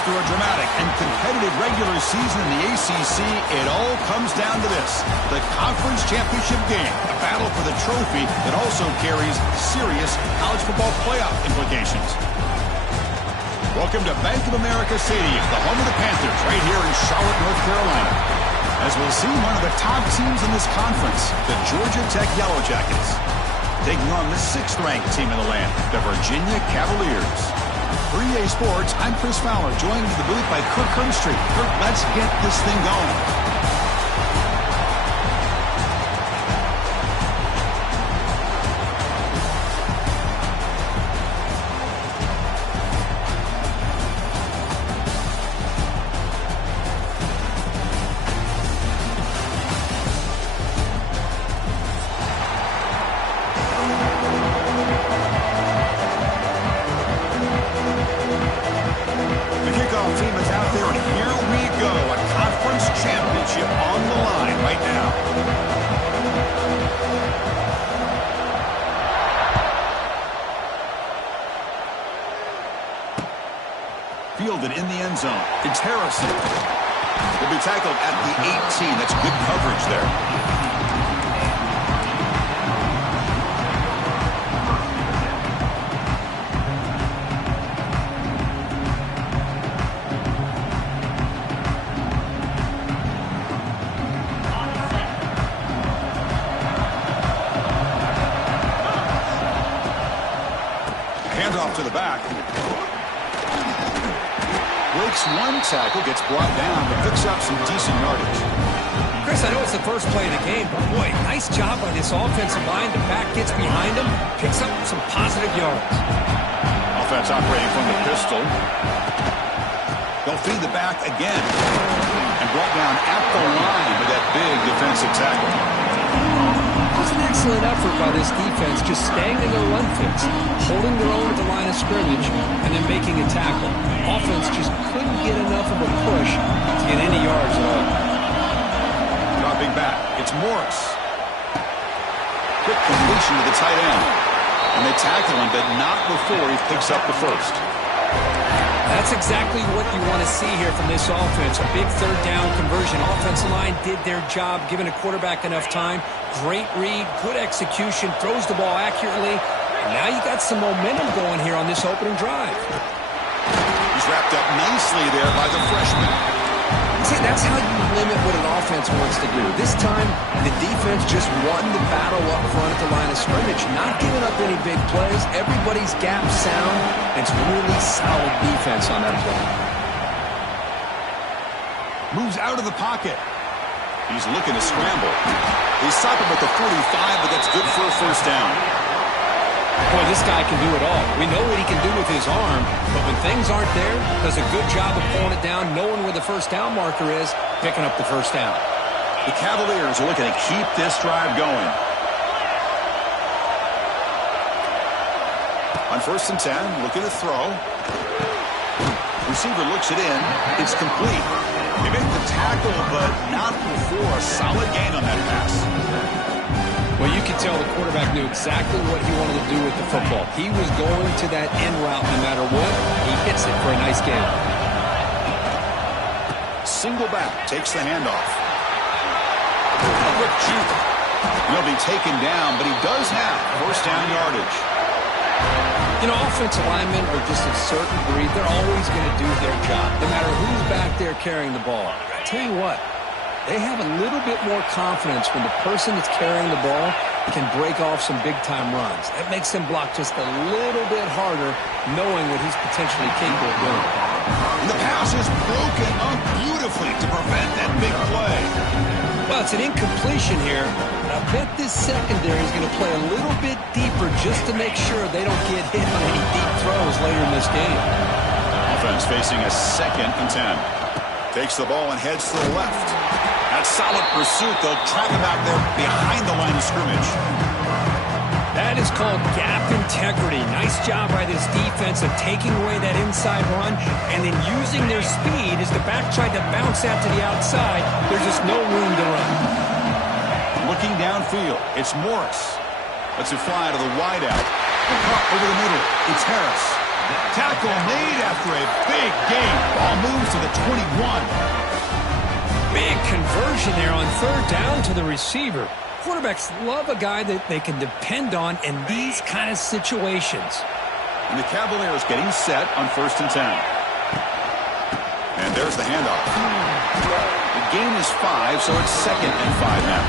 After a dramatic and competitive regular season in the ACC, it all comes down to this: the conference championship game, a battle for the trophy that also carries serious college football playoff implications. Welcome to Bank of America Stadium, the home of the Panthers, right here in Charlotte, North Carolina. As we'll see, one of the top teams in this conference, the Georgia Tech Yellow Jackets, taking on the 6th-ranked team in the land, the Virginia Cavaliers. For EA Sports, I'm Chris Fowler, joined in the booth by Kirk Herbstreit. Kirk, let's get this thing going. Fielded in the end zone. It's Harrison. Will be tackled at the 18. That's good coverage there. Handoff to the back. Breaks one tackle, gets brought down, but picks up some decent yardage. Chris, I know it's the first play of the game, but boy, nice job by this offensive line. The back gets behind him, picks up some positive yards. Offense operating from the pistol. They'll feed the back again. And brought down at the line with that big defensive tackle. It was an excellent effort by this defense, just staying in their run fix, holding their own at the line of scrimmage, and then making a tackle. Offense just couldn't get enough of a push to get any yards at all. Dropping back, it's Morris. Quick completion to the tight end. And they tackle him, but not before he picks up the first. That's exactly what you want to see here from this offense. A big third down conversion. Offensive line did their job, giving a quarterback enough time. Great read, good execution, throws the ball accurately. And now you got some momentum going here on this opening drive. He's wrapped up nicely there by the freshman. See, that's how you limit what an offense wants to do. This time, the defense just won the battle up front at the line of scrimmage, not giving up any big plays. Everybody's gap sound. It's really solid defense on that play. Moves out of the pocket. He's looking to scramble. He's stopping with the 45, but that's good for a first down. Boy, this guy can do it all. We know what he can do with his arm, but when things aren't there, does a good job of pulling it down, knowing where the first down marker is, picking up the first down. The Cavaliers are looking to keep this drive going. On 1st and 10, looking to throw. Receiver looks it in. It's complete. He made the tackle, but not before a solid gain on that pass. Well, you can tell the quarterback knew exactly what he wanted to do with the football. He was going to that end route no matter what. He hits it for a nice gain. Single back, takes the handoff. A quick shoot. He'll be taken down, but he does have first down yardage. You know, offensive linemen are just a certain breed. They're always going to do their job, no matter who's back there carrying the ball. I tell you what, they have a little bit more confidence when the person that's carrying the ball can break off some big-time runs. That makes them block just a little bit harder, knowing what he's potentially capable of doing. And the pass is broken up beautifully to prevent that big play. Well, it's an incompletion here. I bet this secondary is going to play a little bit deeper just to make sure they don't get hit on any deep throws later in this game. Offense facing a 2nd and 10. Takes the ball and heads to the left. That solid pursuit. They'll trap him out there behind the line of scrimmage. That is called gap integrity. Nice job by this defense of taking away that inside run and then using their speed as the back tried to bounce out to the outside. There's just no room to run. Looking downfield, it's Morris. Lets it fly to the wideout. Caught over the middle. It's Harris. Tackle made after a big gain. Ball moves to the 21. Big conversion there on third down to the receiver. Quarterbacks love a guy that they can depend on in these kind of situations. And the Cavaliers getting set on 1st and 10. And there's the handoff. The gain is 5, so it's 2nd and 5 now.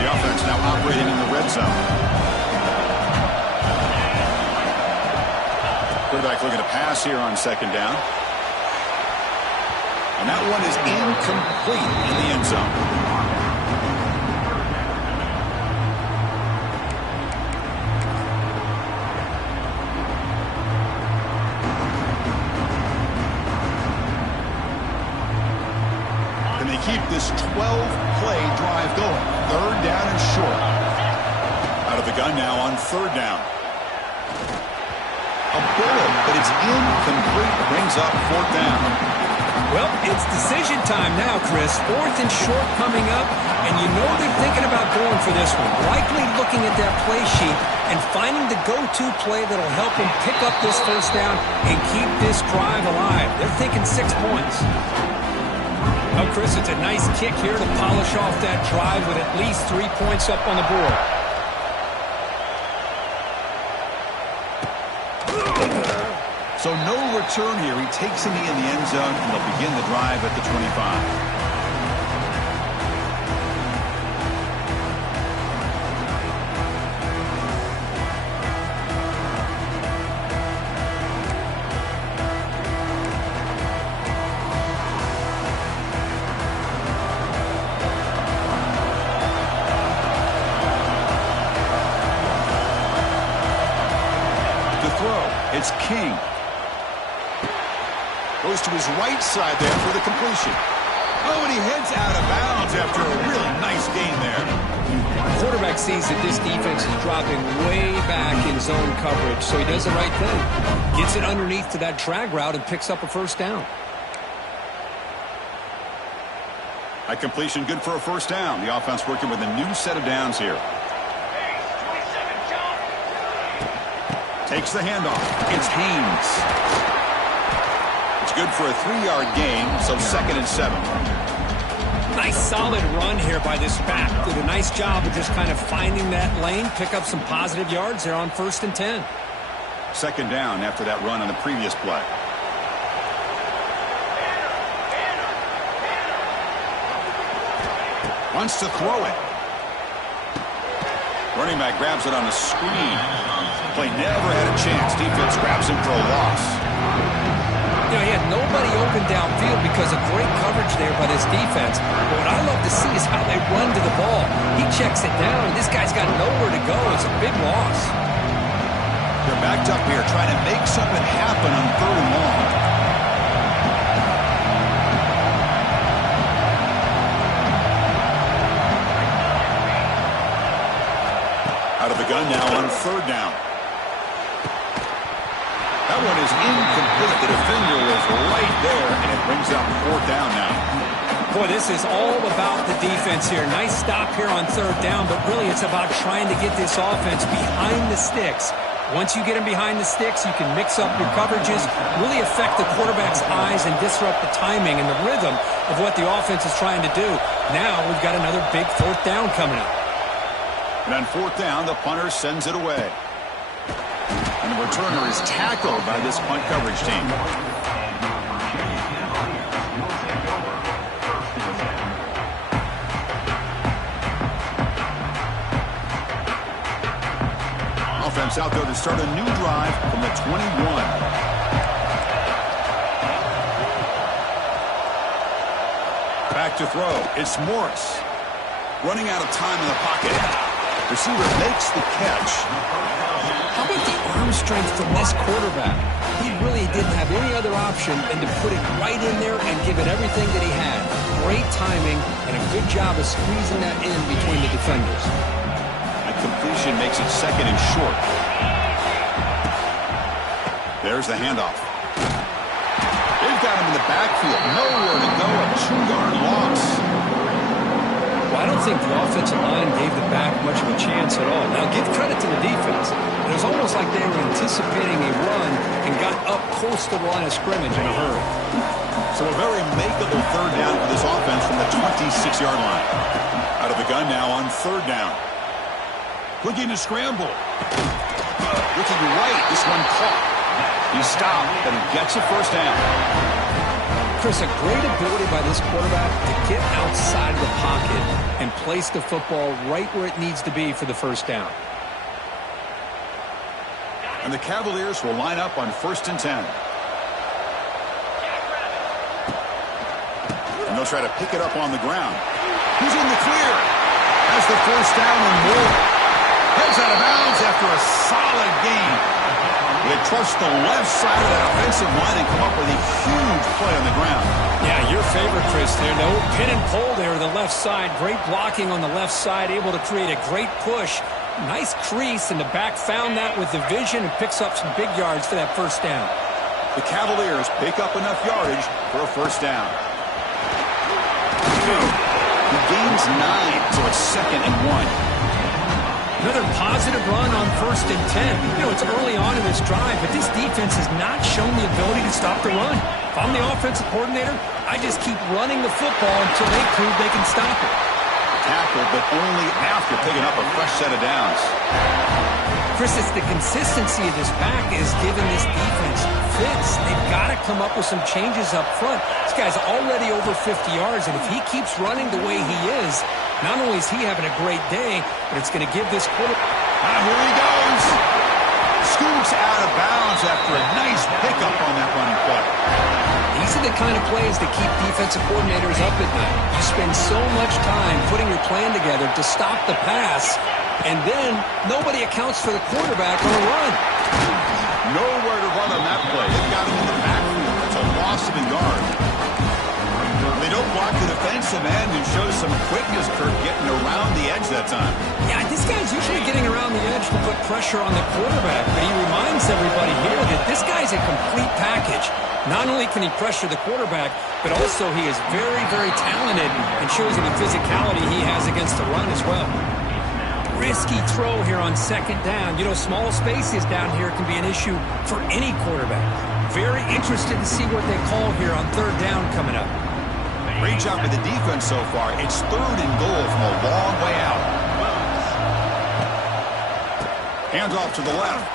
The offense now operating in the red zone. Quarterback looking to pass here on 2nd down. And that one is incomplete in the end zone. Keep this 12-play drive going. 3rd down and short. Out of the gun now on 3rd down. A bullet, but it's incomplete. Brings up 4th down. Well, it's decision time now, Chris. 4th and short coming up, and you know they're thinking about going for this one. Likely looking at that play sheet and finding the go-to play that'll help them pick up this 1st down and keep this drive alive. They're thinking 6 points. Well, Chris, it's a nice kick here to polish off that drive with at least 3 points up on the board. So no return here. He takes a knee in the end zone, and they'll begin the drive at the 25. It's King. Goes to his right side there for the completion. Oh, and he heads out of bounds after a really nice gain there. The quarterback sees that this defense is dropping way back in zone coverage, so he does the right thing. Gets it underneath to that drag route and picks up a 1st down. That completion good for a 1st down. The offense working with a new set of downs here. Takes the handoff. It's Haynes. It's good for a 3-yard gain, so 2nd and 7. Nice solid run here by this back. Did a nice job of just kind of finding that lane, pick up some positive yards there on 1st and 10. 2nd down after that run on the previous play. Wants to throw it. Running back grabs it on the screen. Play never had a chance. Defense grabs him for a loss. You know, he had nobody open downfield because of great coverage there by this defense. But what I love to see is how they run to the ball. He checks it down, and this guy's got nowhere to go. It's a big loss. They're backed up here trying to make something happen on 3rd and long. Out of the gun now on 3rd down. That one is incomplete. The defender was right there, and it brings up 4th down now. Boy, this is all about the defense here. Nice stop here on 3rd down, but really it's about trying to get this offense behind the sticks. Once you get them behind the sticks, you can mix up your coverages, really affect the quarterback's eyes and disrupt the timing and the rhythm of what the offense is trying to do. Now we've got another big 4th down coming up. And on 4th down, the punter sends it away. And the returner is tackled by this punt coverage team. Offense out there to start a new drive from the 21. Back to throw. It's Morris. Running out of time in the pocket. Receiver makes the catch. How about the arm strength from this quarterback? He really didn't have any other option than to put it right in there and give it everything that he had. Great timing and a good job of squeezing that in between the defenders. That completion makes it 2nd and short. There's the handoff. They've got him in the backfield. Nowhere to go. A 2-yard loss. Well, I don't think the offensive line gave the back much of a chance at all. Now, give credit to the defense. It was almost like they were anticipating a run and got up close to the line of scrimmage in a hurry. So a very makeable third down for this offense from the 26-yard line. Out of the gun now on third down. Looking to scramble. Looking right. This one caught. He stopped, but he gets a first down. Chris, a great ability by this quarterback to get outside of the pocket and place the football right where it needs to be for the first down. And the Cavaliers will line up on 1st and 10. And they'll try to pick it up on the ground. Who's in the clear? Has the first down and more. Heads out of bounds after a solid gain. They trust the left side of that offensive line and come up with a huge play on the ground. Yeah, your favorite, Chris, there. No pin and pull there, the left side. Great blocking on the left side, able to create a great push. Nice crease, and the back found that with the vision and picks up some big yards for that first down. The Cavaliers pick up enough yardage for a first down. He gains 9, so it's 2nd and 1. Another positive run on 1st and 10. You know, it's early on in this drive, but this defense has not shown the ability to stop the run. If I'm the offensive coordinator, I just keep running the football until they prove they can stop it. Tackled, but only after picking up a fresh set of downs. Chris, it's the consistency of this back is giving this defense fits. They've got to come up with some changes up front. This guy's already over 50 yards, and if he keeps running the way he is, not only is he having a great day, but it's going to give this quarter. Here he goes. Scoops out of bounds after a nice pickup on that running play. These are the kind of plays that keep defensive coordinators up at night. You spend so much time putting your plan together to stop the pass, and then nobody accounts for the quarterback on a run. Nowhere to run on that play. They've got him in the backfield. It's a loss of a yard. They don't block the defensive end and show some quickness, Kirk, getting around the edge that time. Yeah, this guy's usually getting around the edge to put pressure on the quarterback, but he reminds everybody here that this guy's a complete package. Not only can he pressure the quarterback, but also he is very, very talented and shows you the physicality he has against the run as well. Risky throw here on 2nd down. You know, small spaces down here can be an issue for any quarterback. Very interested to see what they call here on 3rd down coming up. Great job by the defense so far. It's 3rd and goal from a long way out. Hands off to the left.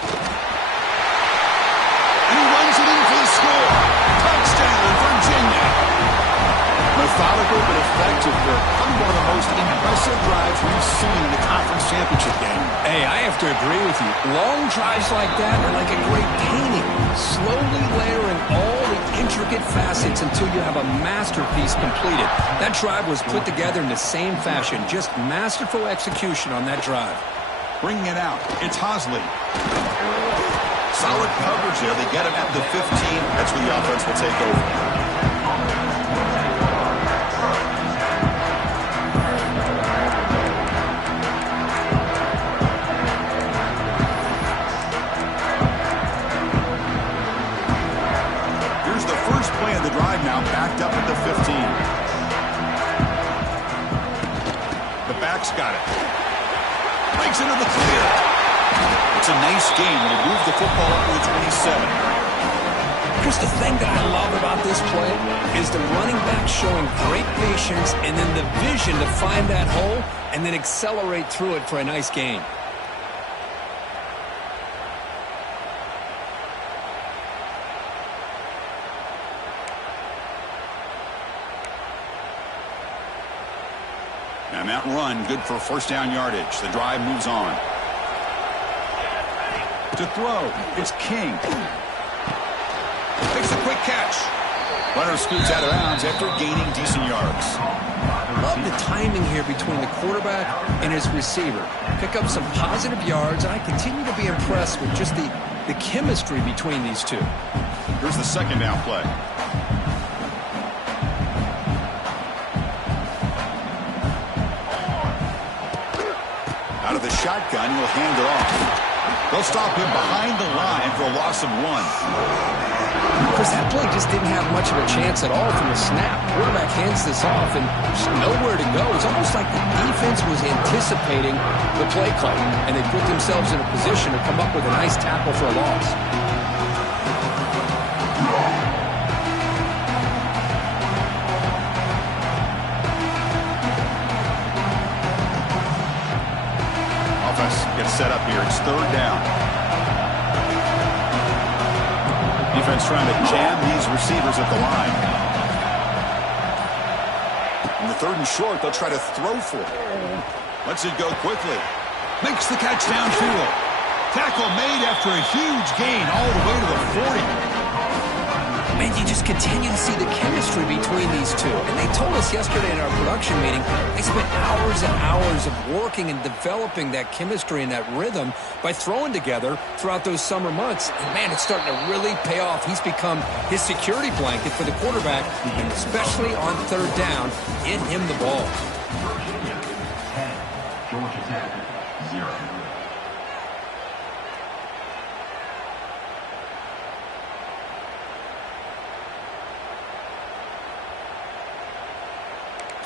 And he runs it in for the score. Touchdown, Virginia. Methodical but effective for probably one of the most impressive drives we've seen in the conference championship game. Hey, I have to agree with you. Long drives like that are like a great painting. Slowly layering all the intricate facets until you have a masterpiece completed. That drive was put together in the same fashion. Just masterful execution on that drive. Bringing it out. It's Hosley. Solid coverage there. They get him at the 15. That's where the offense will take over. Now backed up at the 15. The back's got it. Breaks into the clear. It's a nice game. It'll move the football up to the 27. Chris, the thing that I love about this play is the running back showing great patience and then the vision to find that hole and then accelerate through it for a nice gain. And that run, good for 1st down yardage. The drive moves on. To throw, it's King. Makes a quick catch. Runner scoots out of bounds after gaining decent yards. Love the timing here between the quarterback and his receiver. Pick up some positive yards, and I continue to be impressed with just the chemistry between these two. Here's the 2nd down play. Out of the shotgun, he'll hand it off. They'll stop him behind the line for a loss of 1. Because that play just didn't have much of a chance at all from the snap. Quarterback hands this off, and there's nowhere to go. It's almost like the defense was anticipating the play call, and they put themselves in a position to come up with a nice tackle for a loss. Offense gets set up here. It's third down. Defense trying to jam these receivers at the line. In the third and short, they'll try to throw for it. Lets it go quickly. Makes the catch downfield. Tackle made after a huge gain all the way to the 40. Man, you just continue to see the chemistry between these two. And they told us yesterday in our production meeting, they spent hours and hours of working and developing that chemistry and that rhythm by throwing together throughout those summer months. And man, it's starting to really pay off. He's become his security blanket for the quarterback, and especially on third down, get him the ball. Georgia Tech, 0.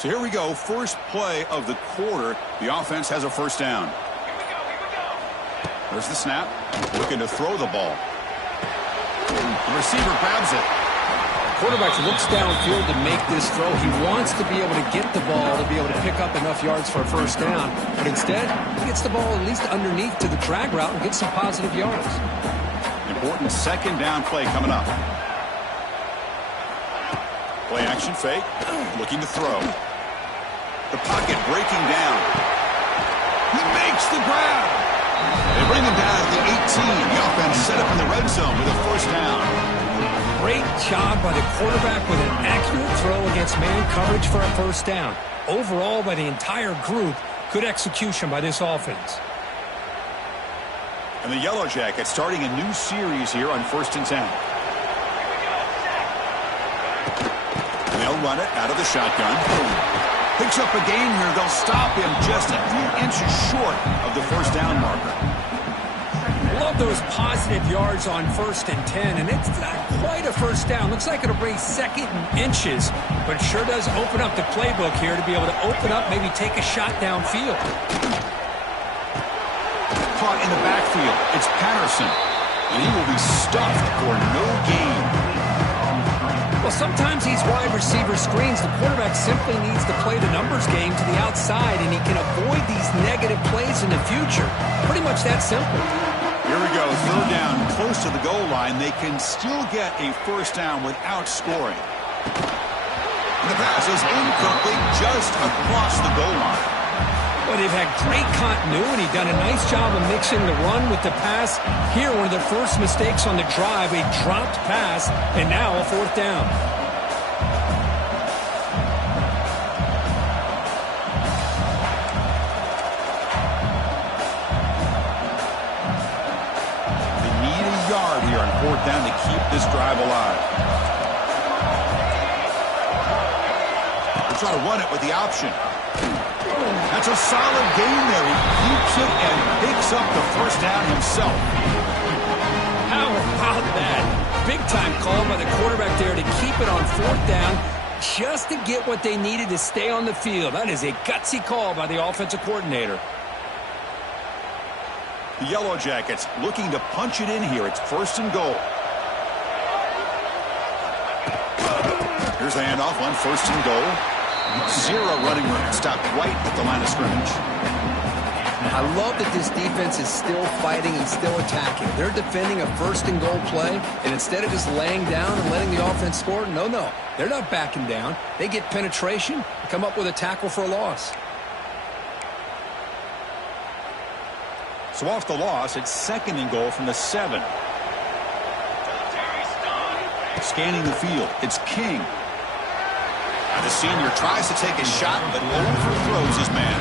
So here we go, first play of the quarter. The offense has a first down. There's the snap, looking to throw the ball. The receiver grabs it. Quarterback looks downfield to make this throw. He wants to be able to get the ball to be able to pick up enough yards for a first down. But instead, he gets the ball at least underneath to the drag route and gets some positive yards. Important second down play coming up. Play action fake, looking to throw. The pocket breaking down. He makes the grab. They bring him down to the 18. The offense set up in the red zone with a first down. Great job by the quarterback with an accurate throw against man coverage for a first down. Overall, by the entire group, good execution by this offense. And the Yellow Jackets starting a new series here on 1st and 10. And they'll run it out of the shotgun. Picks up a gain here. They'll stop him just a few inches short of the first down marker. Love those positive yards on 1st and 10, and it's not quite a first down. Looks like it'll bring second and inches, but it sure does open up the playbook here to be able to open up, maybe take a shot downfield. Caught in the backfield. It's Patterson, and he will be stuffed for no gain. Well, sometimes these wide receiver screens, the quarterback simply needs to play the numbers game to the outside, and he can avoid these negative plays in the future. Pretty much that simple. Here we go, third down, close to the goal line. They can still get a first down without scoring. And the pass is incomplete just across the goal line. Well, they've had great continuity, done a nice job of mixing the run with the pass. Here, one of their first mistakes on the drive, a dropped pass, and now a fourth down. They need a yard here on fourth down to keep this drive alive. They'll try to run it with the option. That's a solid gain there. He keeps it and picks up the first down himself. How about that? Big-time call by the quarterback there to keep it on fourth down just to get what they needed to stay on the field. That is a gutsy call by the offensive coordinator. The Yellow Jackets looking to punch it in here. It's 1st and goal. Here's the handoff on 1st and goal. Zero running room. Stopped right at the line of scrimmage. I love that this defense is still fighting and still attacking. They're defending a 1st and goal play, and instead of just laying down and letting the offense score, no, they're not backing down. They get penetration and come up with a tackle for a loss. So off the loss, it's 2nd and goal from the 7. Scanning the field, it's King. The senior tries to take a shot, but overthrows his man.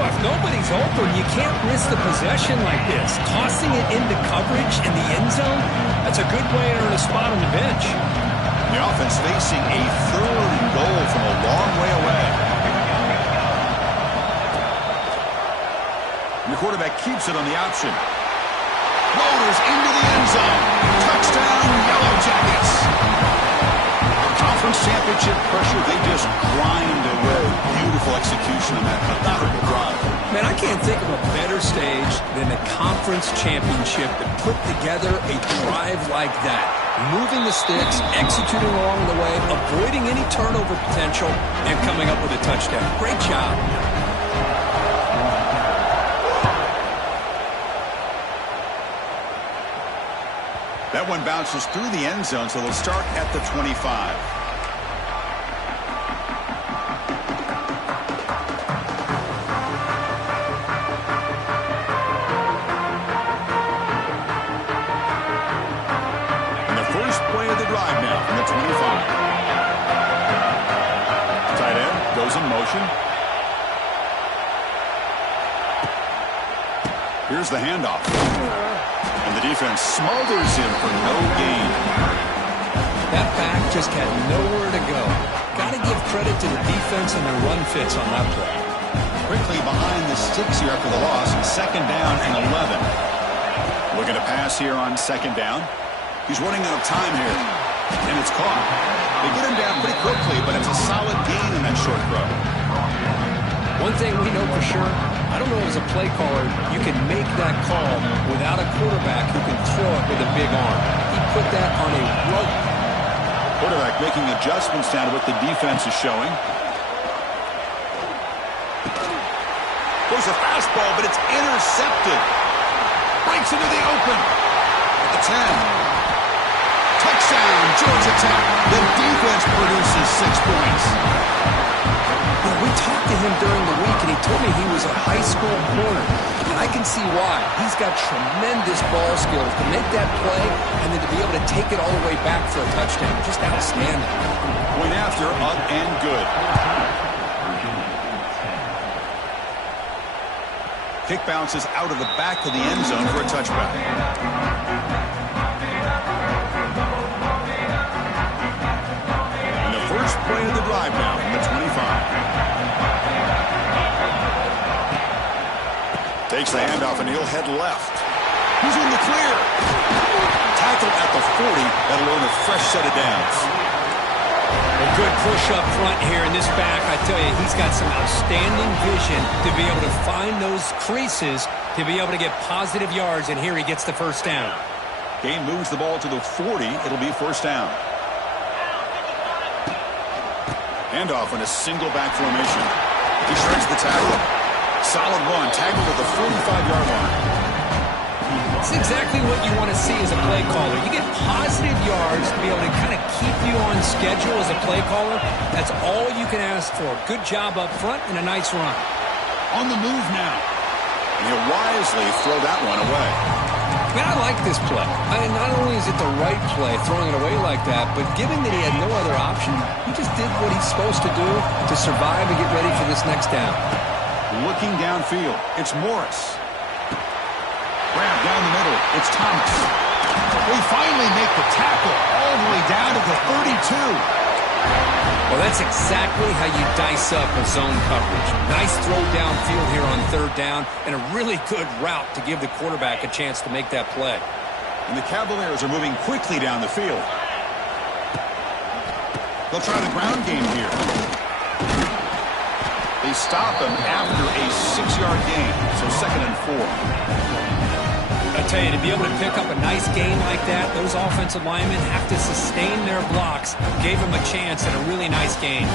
Well, if nobody's open, you can't miss the possession like this. Tossing it into coverage in the end zone, that's a good way to earn a spot on the bench. The offense facing a 3rd and goal from a long way away. Your quarterback keeps it on the option. Motors into the end zone. Touchdown, Yellow Jackets. Conference championship pressure, they do execution on that methodical drive. Man, I can't think of a better stage than the conference championship to put together a drive like that. Moving the sticks, executing along the way, avoiding any turnover potential, and coming up with a touchdown. Great job. That one bounces through the end zone, so they'll start at the 25. And the first play of the drive now from the 25. Tight end goes in motion. Here's the handoff. And the defense smothers him for no gain. That back just had nowhere to go. Got to give credit to the defense and their run fits on that play. Quickly behind the sticks here after the loss. Second down and 11. Looking to pass here on second down. He's running out of time here. And it's caught. They get him down pretty quickly, but it's a solid gain in that short throw. One thing we know for sure, I don't know as a play caller, you can make that call without a quarterback who can throw it with a big arm. He put that on a rope. Quarterback making adjustments down to what the defense is showing. There's a fastball, but it's intercepted. Breaks into the open. At the 10. Touchdown, Georgia Tech. The defense produces 6 points. We talked to him during the week, and he told me he was a high school corner. And I can see why. He's got tremendous ball skills to make that play and then to be able to take it all the way back for a touchdown. Just outstanding. Point after, up and good. Kick bounces out of the back of the end zone for a touchback. And the first play of the drive now from the 25. Takes the handoff and he'll head left. He's in the clear. Tackle at the 40. That'll earn a fresh set of downs. A good push up front here in this back. I tell you, he's got some outstanding vision to be able to find those creases to be able to get positive yards, and here he gets the first down. Game moves the ball to the 40. It'll be first down. Handoff in a single back formation. He shreds the tackle. Solid run, tackled at the 45-yard line. It's exactly what you want to see as a play caller. You get positive yards to be able to kind of keep you on schedule as a play caller. That's all you can ask for. Good job up front and a nice run. On the move now. And he'll wisely throw that one away. Man, I like this play. Not only is it the right play, throwing it away like that, but given that he had no other option, he just did what he's supposed to do to survive and get ready for this next down. Looking downfield, it's Morris. Grab down the middle, it's Thomas. We finally make the tackle all the way down to the 32. Well, that's exactly how you dice up a zone coverage. Nice throw downfield here on third down, and a really good route to give the quarterback a chance to make that play. And the Cavaliers are moving quickly down the field. They'll try the ground game here. They stop him after a 6-yard gain, so 2nd and 4. I tell you, to be able to pick up a nice gain like that, those offensive linemen have to sustain their blocks. Gave him a chance at a really nice gain.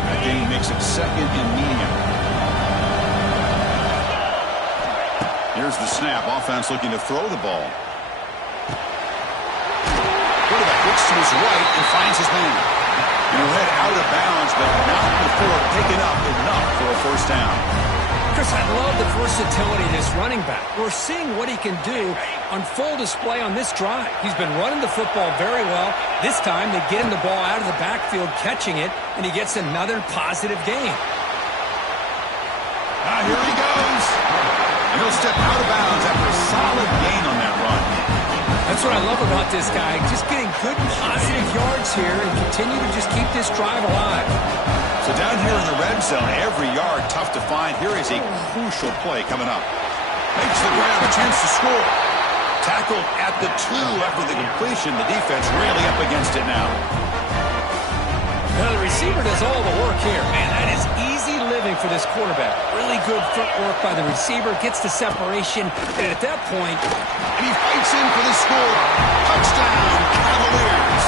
That gain makes it 2nd and medium. Here's the snap. Offense looking to throw the ball. Quarterback looks to his right and finds his man. And he'll head out of bounds, but not before picking up enough for a first down. Chris, I love the versatility of this running back. We're seeing what he can do on full display on this drive. He's been running the football very well. This time, they get him the ball out of the backfield, catching it, and he gets another positive gain. Here he goes. And he'll step out of bounds after a solid gain on that run. That's what I love about this guy. Just getting good positive yards here and continue to just keep this drive alive. So down here in the red zone, every yard tough to find. Here is a crucial play coming up. Makes the grab, a chance to score. Tackled at the 2 after the completion. The defense really up against it now. Now the receiver does all the work here. Man, that is easy living for this quarterback. Really good footwork by the receiver. Gets the separation. And at that point... And he fights in for the score. Touchdown, Cavaliers.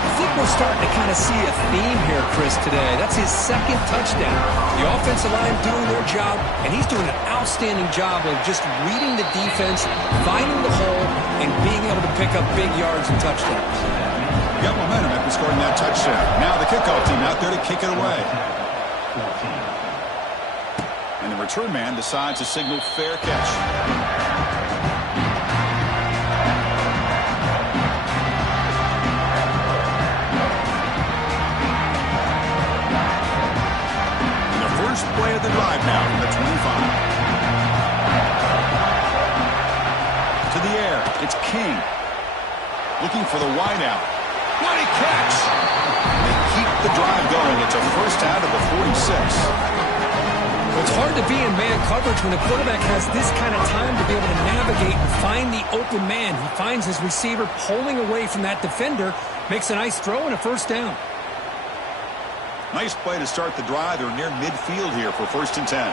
I think we're starting to kind of see a theme here, Chris, today. That's his second touchdown. The offensive line doing their job, and he's doing an outstanding job of just reading the defense, finding the hole, and being able to pick up big yards and touchdowns. Got momentum after scoring that touchdown. Now the kickoff team out there to kick it away. And the return man decides to signal fair catch. And the first play of the drive now from the 25. To the air, it's King. Looking for the wideout. What a catch! They keep the drive going. It's a first out of the 46. It's hard to be in man coverage when the quarterback has this kind of time to be able to navigate and find the open man. He finds his receiver pulling away from that defender, makes a nice throw and a first down. Nice play to start the drive. They're near midfield here for 1st and 10.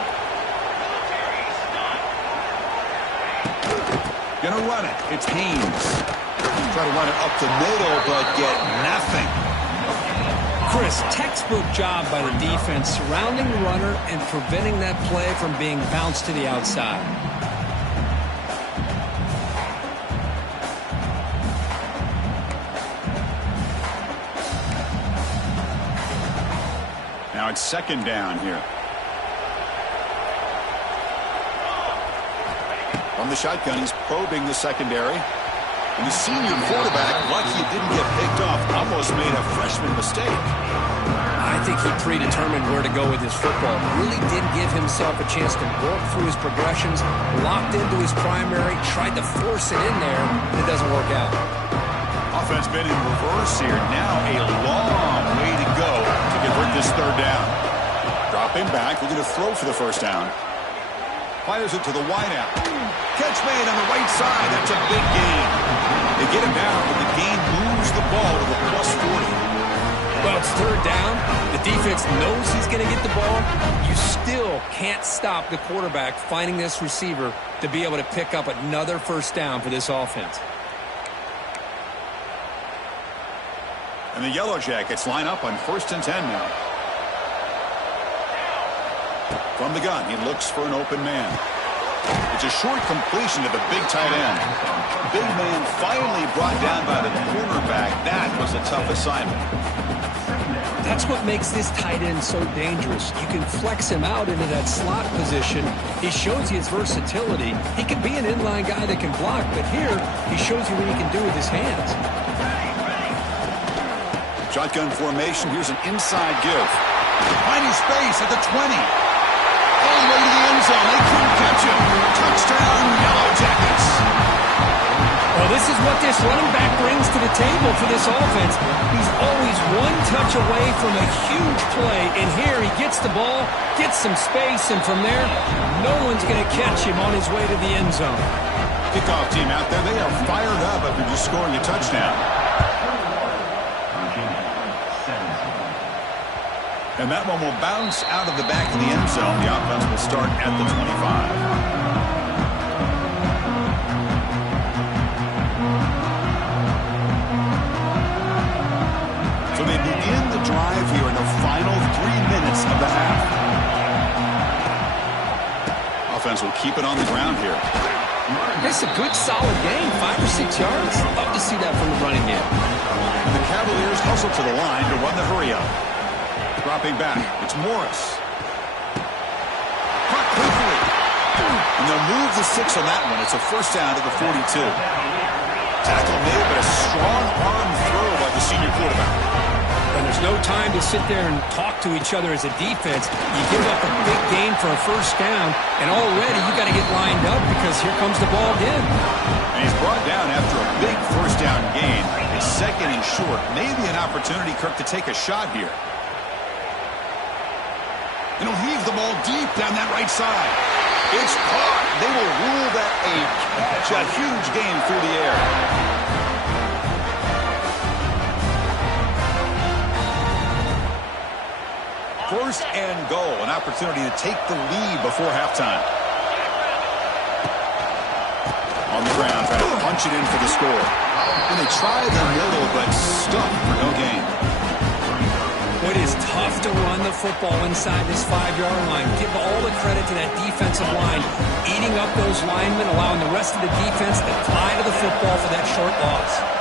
Gonna run it. It's Haynes. Try to run it up the middle, but get nothing. Chris, textbook job by the defense surrounding the runner and preventing that play from being bounced to the outside. Now it's 2nd down here. From the shotgun, he's probing the secondary. And the senior quarterback, lucky it didn't get picked off, almost made a freshman mistake. I think he predetermined where to go with his football. Really did give himself a chance to work through his progressions, locked into his primary, tried to force it in there, and it doesn't work out. Offense been in reverse here. Now a long way to go to convert this 3rd down. Dropping back, we're going to throw for the first down. Fires it to the wideout. Catch made on the right side. That's a big gain. They get him down, but the gain moves the ball to the +40. Well, it's 3rd down. The defense knows he's going to get the ball. You still can't stop the quarterback finding this receiver to be able to pick up another first down for this offense. And the Yellow Jackets line up on 1st and 10 now. From the gun, he looks for an open man. It's a short completion to the big tight end. Big man finally brought down by the cornerback. That was a tough assignment. That's what makes this tight end so dangerous. You can flex him out into that slot position. He shows you his versatility. He can be an inline guy that can block, but here he shows you what he can do with his hands. Shotgun formation. Here's an inside give. Finding space at the 20. All the way to the end zone. They couldn't catch him. Touchdown, Yellow Jackets. Well, this is what this running back brings to the table for this offense. He's always one touch away from a huge play, and here he gets the ball, gets some space, and from there, no one's going to catch him on his way to the end zone. Kickoff team out there, they are fired up after just scoring a touchdown. And that one will bounce out of the back of the end zone. The offense will start at the 25. So they begin the drive here in the final 3 minutes of the half. Offense will keep it on the ground here. It's a good, solid game, 5 or 6 yards. Love to see that from the running game. And the Cavaliers hustle to the line to run the hurry-up. Dropping back, it's Morris. Caught quickly. And they'll move the 6 on that one. It's a first down to the 42. Tackle made, but a strong arm throw by the senior quarterback. And there's no time to sit there and talk to each other as a defense. You give up a big gain for a first down, and already you got to get lined up because here comes the ball again. And he's brought down after a big first down gain. It's 2nd and short. Maybe an opportunity, Kirk, to take a shot here. And he'll heave the ball deep down that right side. It's caught. They will rule that a catch, a huge gain through the air. First and goal, an opportunity to take the lead before halftime. On the ground, trying to punch it in for the score. And they try the middle, but stuck for no gain. It is tough to run the football inside this 5-yard line. Give all the credit to that defensive line, eating up those linemen, allowing the rest of the defense to fly to the football for that short loss.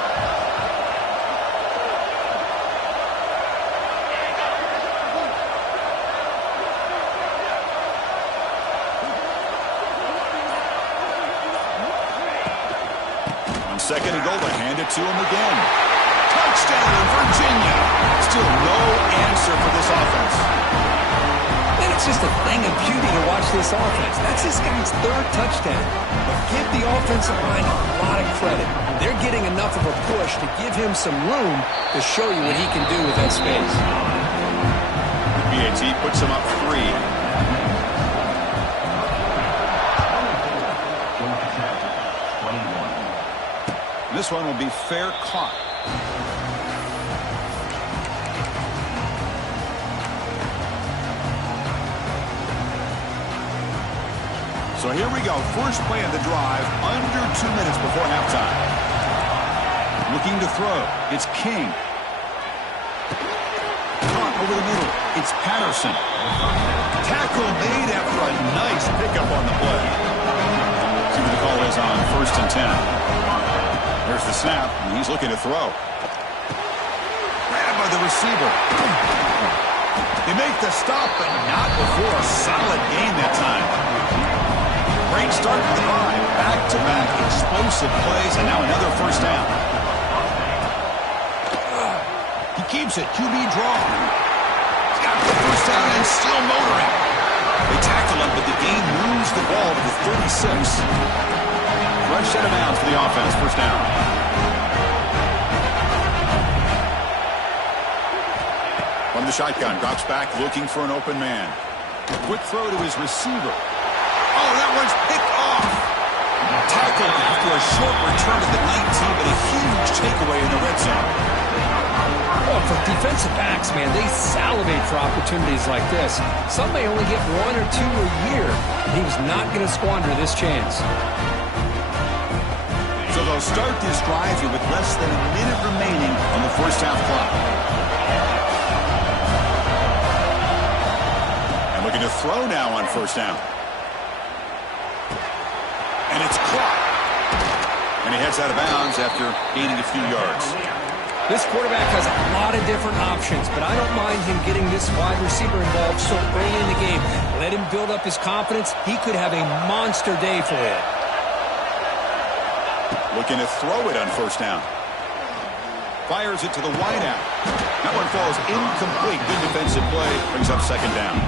Second and goal, to hand it to him again. Touchdown, Virginia. Still no answer for this offense. And it's just a thing of beauty to watch this offense. That's this guy's third touchdown. But give the offensive line a lot of credit. They're getting enough of a push to give him some room to show you what he can do with that space. BAT puts him up 3. This one will be fair caught. So here we go. First play of the drive, under 2 minutes before halftime. Looking to throw. It's King. Caught over the middle. It's Patterson. Tackle made after a nice pickup on the play. See what the call is on 1st and 10. There's the snap, and he's looking to throw. Grabbed by the receiver. They make the stop, but not before a solid game that time. Great start to the drive. Back-to-back explosive plays, and now another first down. He keeps it. QB draw. He's got the first down and still motoring. They tackle him, but the game moves the ball to the 36. Fresh set of bounds for the offense. First down. From the shotgun, drops back looking for an open man. Quick throw to his receiver. Oh, that one's picked off. Tackled after a short return to the 19, but a huge takeaway in the red zone. Oh, for defensive backs, man, they salivate for opportunities like this. Some may only get 1 or 2 a year, and he was not going to squander this chance. So they'll start this drive here with less than a minute remaining on the first half clock. And looking to throw now on first down. And it's caught. And he heads out of bounds after gaining a few yards. This quarterback has a lot of different options, but I don't mind him getting this wide receiver involved so early in the game. Let him build up his confidence. He could have a monster day for it. Looking to throw it on first down. Fires it to the wideout. That one falls incomplete. Good defensive play. Brings up second down.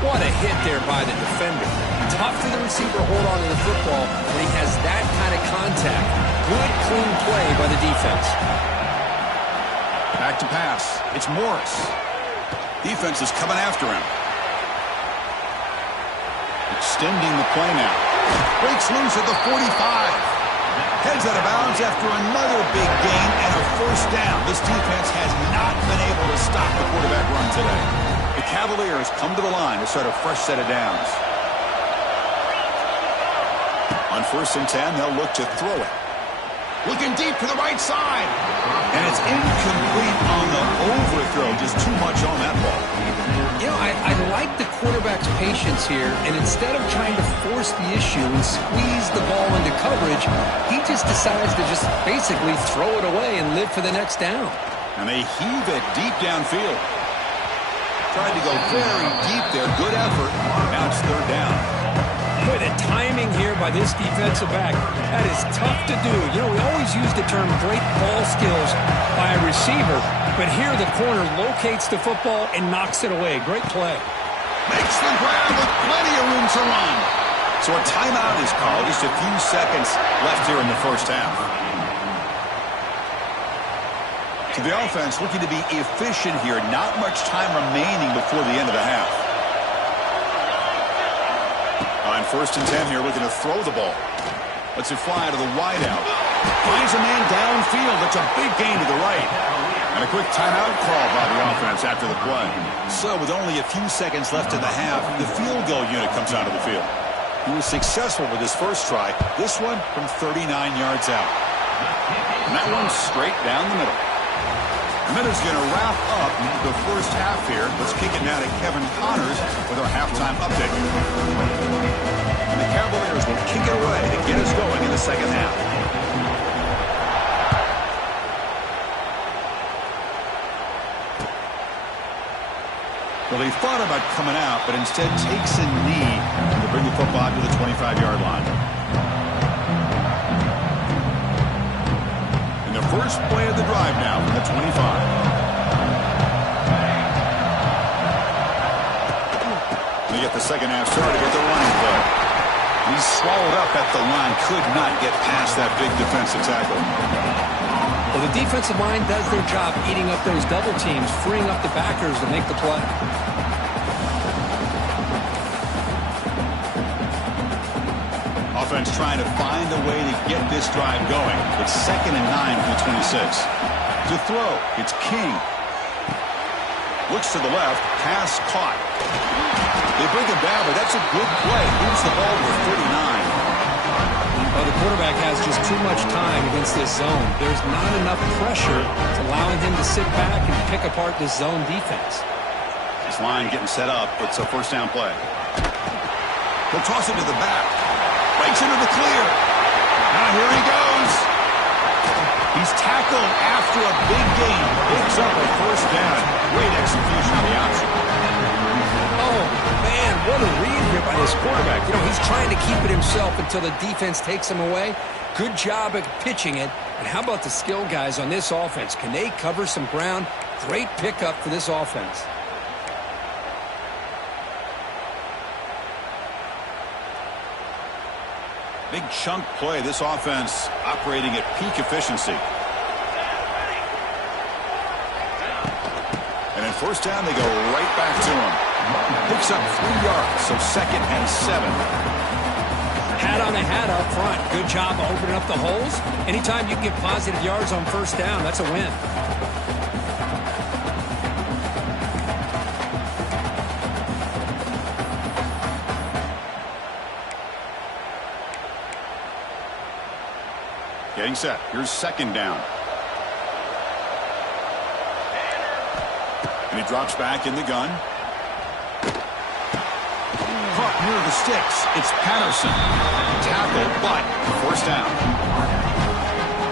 What a hit there by the defender. Tough for the receiver to hold on to the football when he has that kind of contact. Good, clean play by the defense. Back to pass. It's Morris. Defense is coming after him. Extending the play now. Breaks loose at the 45. Heads out of bounds after another big gain and a first down. This defense has not been able to stop the quarterback run today. The Cavaliers come to the line to start a fresh set of downs. On 1st and 10, they'll look to throw it. Looking deep to the right side. And it's incomplete on the overthrow. Just too much on that ball. You know, I like the quarterback's patience here, and instead of trying to force the issue and squeeze the ball into coverage, he just decides to just basically throw it away and live for the next down. And they heave it deep downfield. Tried to go very deep there. Good effort. Now it's third down. Boy, the timing here by this defensive back, that is tough to do. You know, we always use the term great ball skills by a receiver, but here the corner locates the football and knocks it away. Great play. Makes the grab with plenty of room to run. So a timeout is called. Just a few seconds left here in the first half. So the offense looking to be efficient here. Not much time remaining before the end of the half. On 1st and 10 here, looking to throw the ball. Lets it fly to the wideout. Finds a man downfield. That's a big gain to the right. And a quick timeout call by the offense after the play. So with only a few seconds left in the half, the field goal unit comes out of the field. He was successful with his first try. This one from 39 yards out. And that one's straight down the middle. The minute's going to wrap up the first half here. Let's kick it now to Kevin Connors with our halftime update. And the Cavaliers will kick it away to get us going in the second half. Well, he thought about coming out, but instead takes a knee to bring the football to the 25-yard line. And the first play of the drive now from the 25. They get the second half started with the running play. He's swallowed up at the line, could not get past that big defensive tackle. Well, the defensive line does their job eating up those double teams, freeing up the backers to make the play. Offense trying to find a way to get this drive going. It's 2nd and 9 from the 26. To throw, it's King. Looks to the left, pass caught. They bring him down, but that's a good play. Moves the ball to 39. Well, the quarterback has just too much time against this zone. There's not enough pressure to allowing him to sit back and pick apart this zone defense. This line getting set up. It's a first down play. He'll toss it to the back. Breaks into the clear. Now here he goes. He's tackled after a big gain. Picks up a first down. Great execution on the option. Oh, man, what a read here by this quarterback. You know, he's trying to keep it himself until the defense takes him away. Good job at pitching it. And how about the skill guys on this offense? Can they cover some ground? Great pickup for this offense. Big chunk play. This offense operating at peak efficiency. And in first down, they go right back to him. Picks up 3 yards, so 2nd and 7. Hat on a hat up front. Good job of opening up the holes. Anytime you can get positive yards on first down, that's a win. Getting set. Here's 2nd down. And he drops back in the gun. Caught near the sticks. It's Patterson. Tackle, but first down.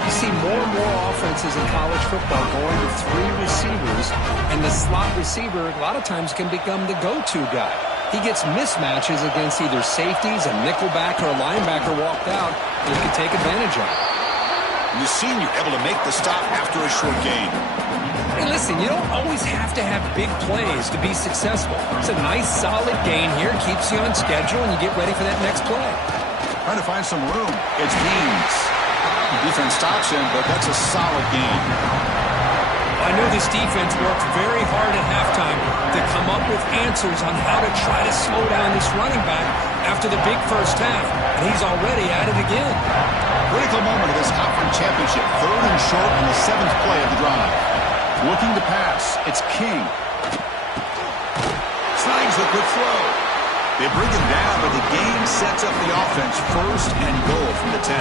You see more and more offenses in college football going with 3 receivers, and the slot receiver a lot of times can become the go-to guy. He gets mismatches against either safeties, a nickelback, or a linebacker walked out, and he can take advantage of it. The senior able to make the stop after a short gain. Hey, listen, you don't always have to have big plays to be successful. It's a nice, solid gain here. Keeps you on schedule, and you get ready for that next play. Trying to find some room. It's Haynes. The defense stops him, but that's a solid gain. I know this defense worked very hard at halftime to come up with answers on how to try to slow down this running back after the big first half, and he's already at it again. Critical moment of this conference championship. 3rd and short on the 7th play of the drive. Looking to pass. It's King. Snags the quick throw. They bring him down, but the game sets up the offense 1st and goal from the 10.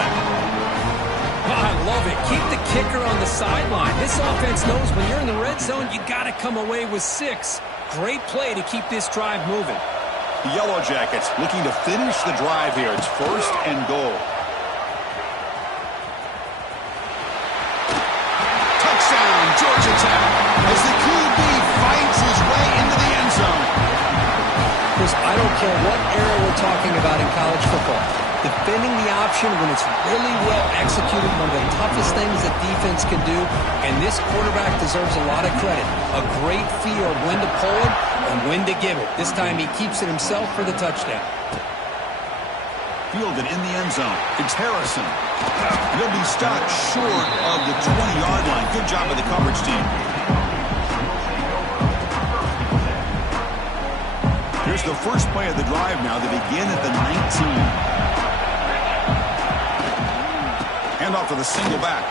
Oh, I love it. Keep the kicker on the sideline. This offense knows when you're in the red zone, you got to come away with 6. Great play to keep this drive moving. The Yellow Jackets looking to finish the drive here. It's 1st and goal. Touchdown, Georgia Tech, as the QB fights his way into the end zone. Chris, I don't care what era we're talking about in college football. Defending the option when it's really well executed, one of the toughest things that defense can do, and this quarterback deserves a lot of credit. A great feel of when to pull it and when to give it. This time he keeps it himself for the touchdown. Fielded in the end zone. It's Harrison. He'll be stopped short of the 20-yard line. Good job by the coverage team. Here's the first play of the drive now. They begin at the 19. Hand off to the single back.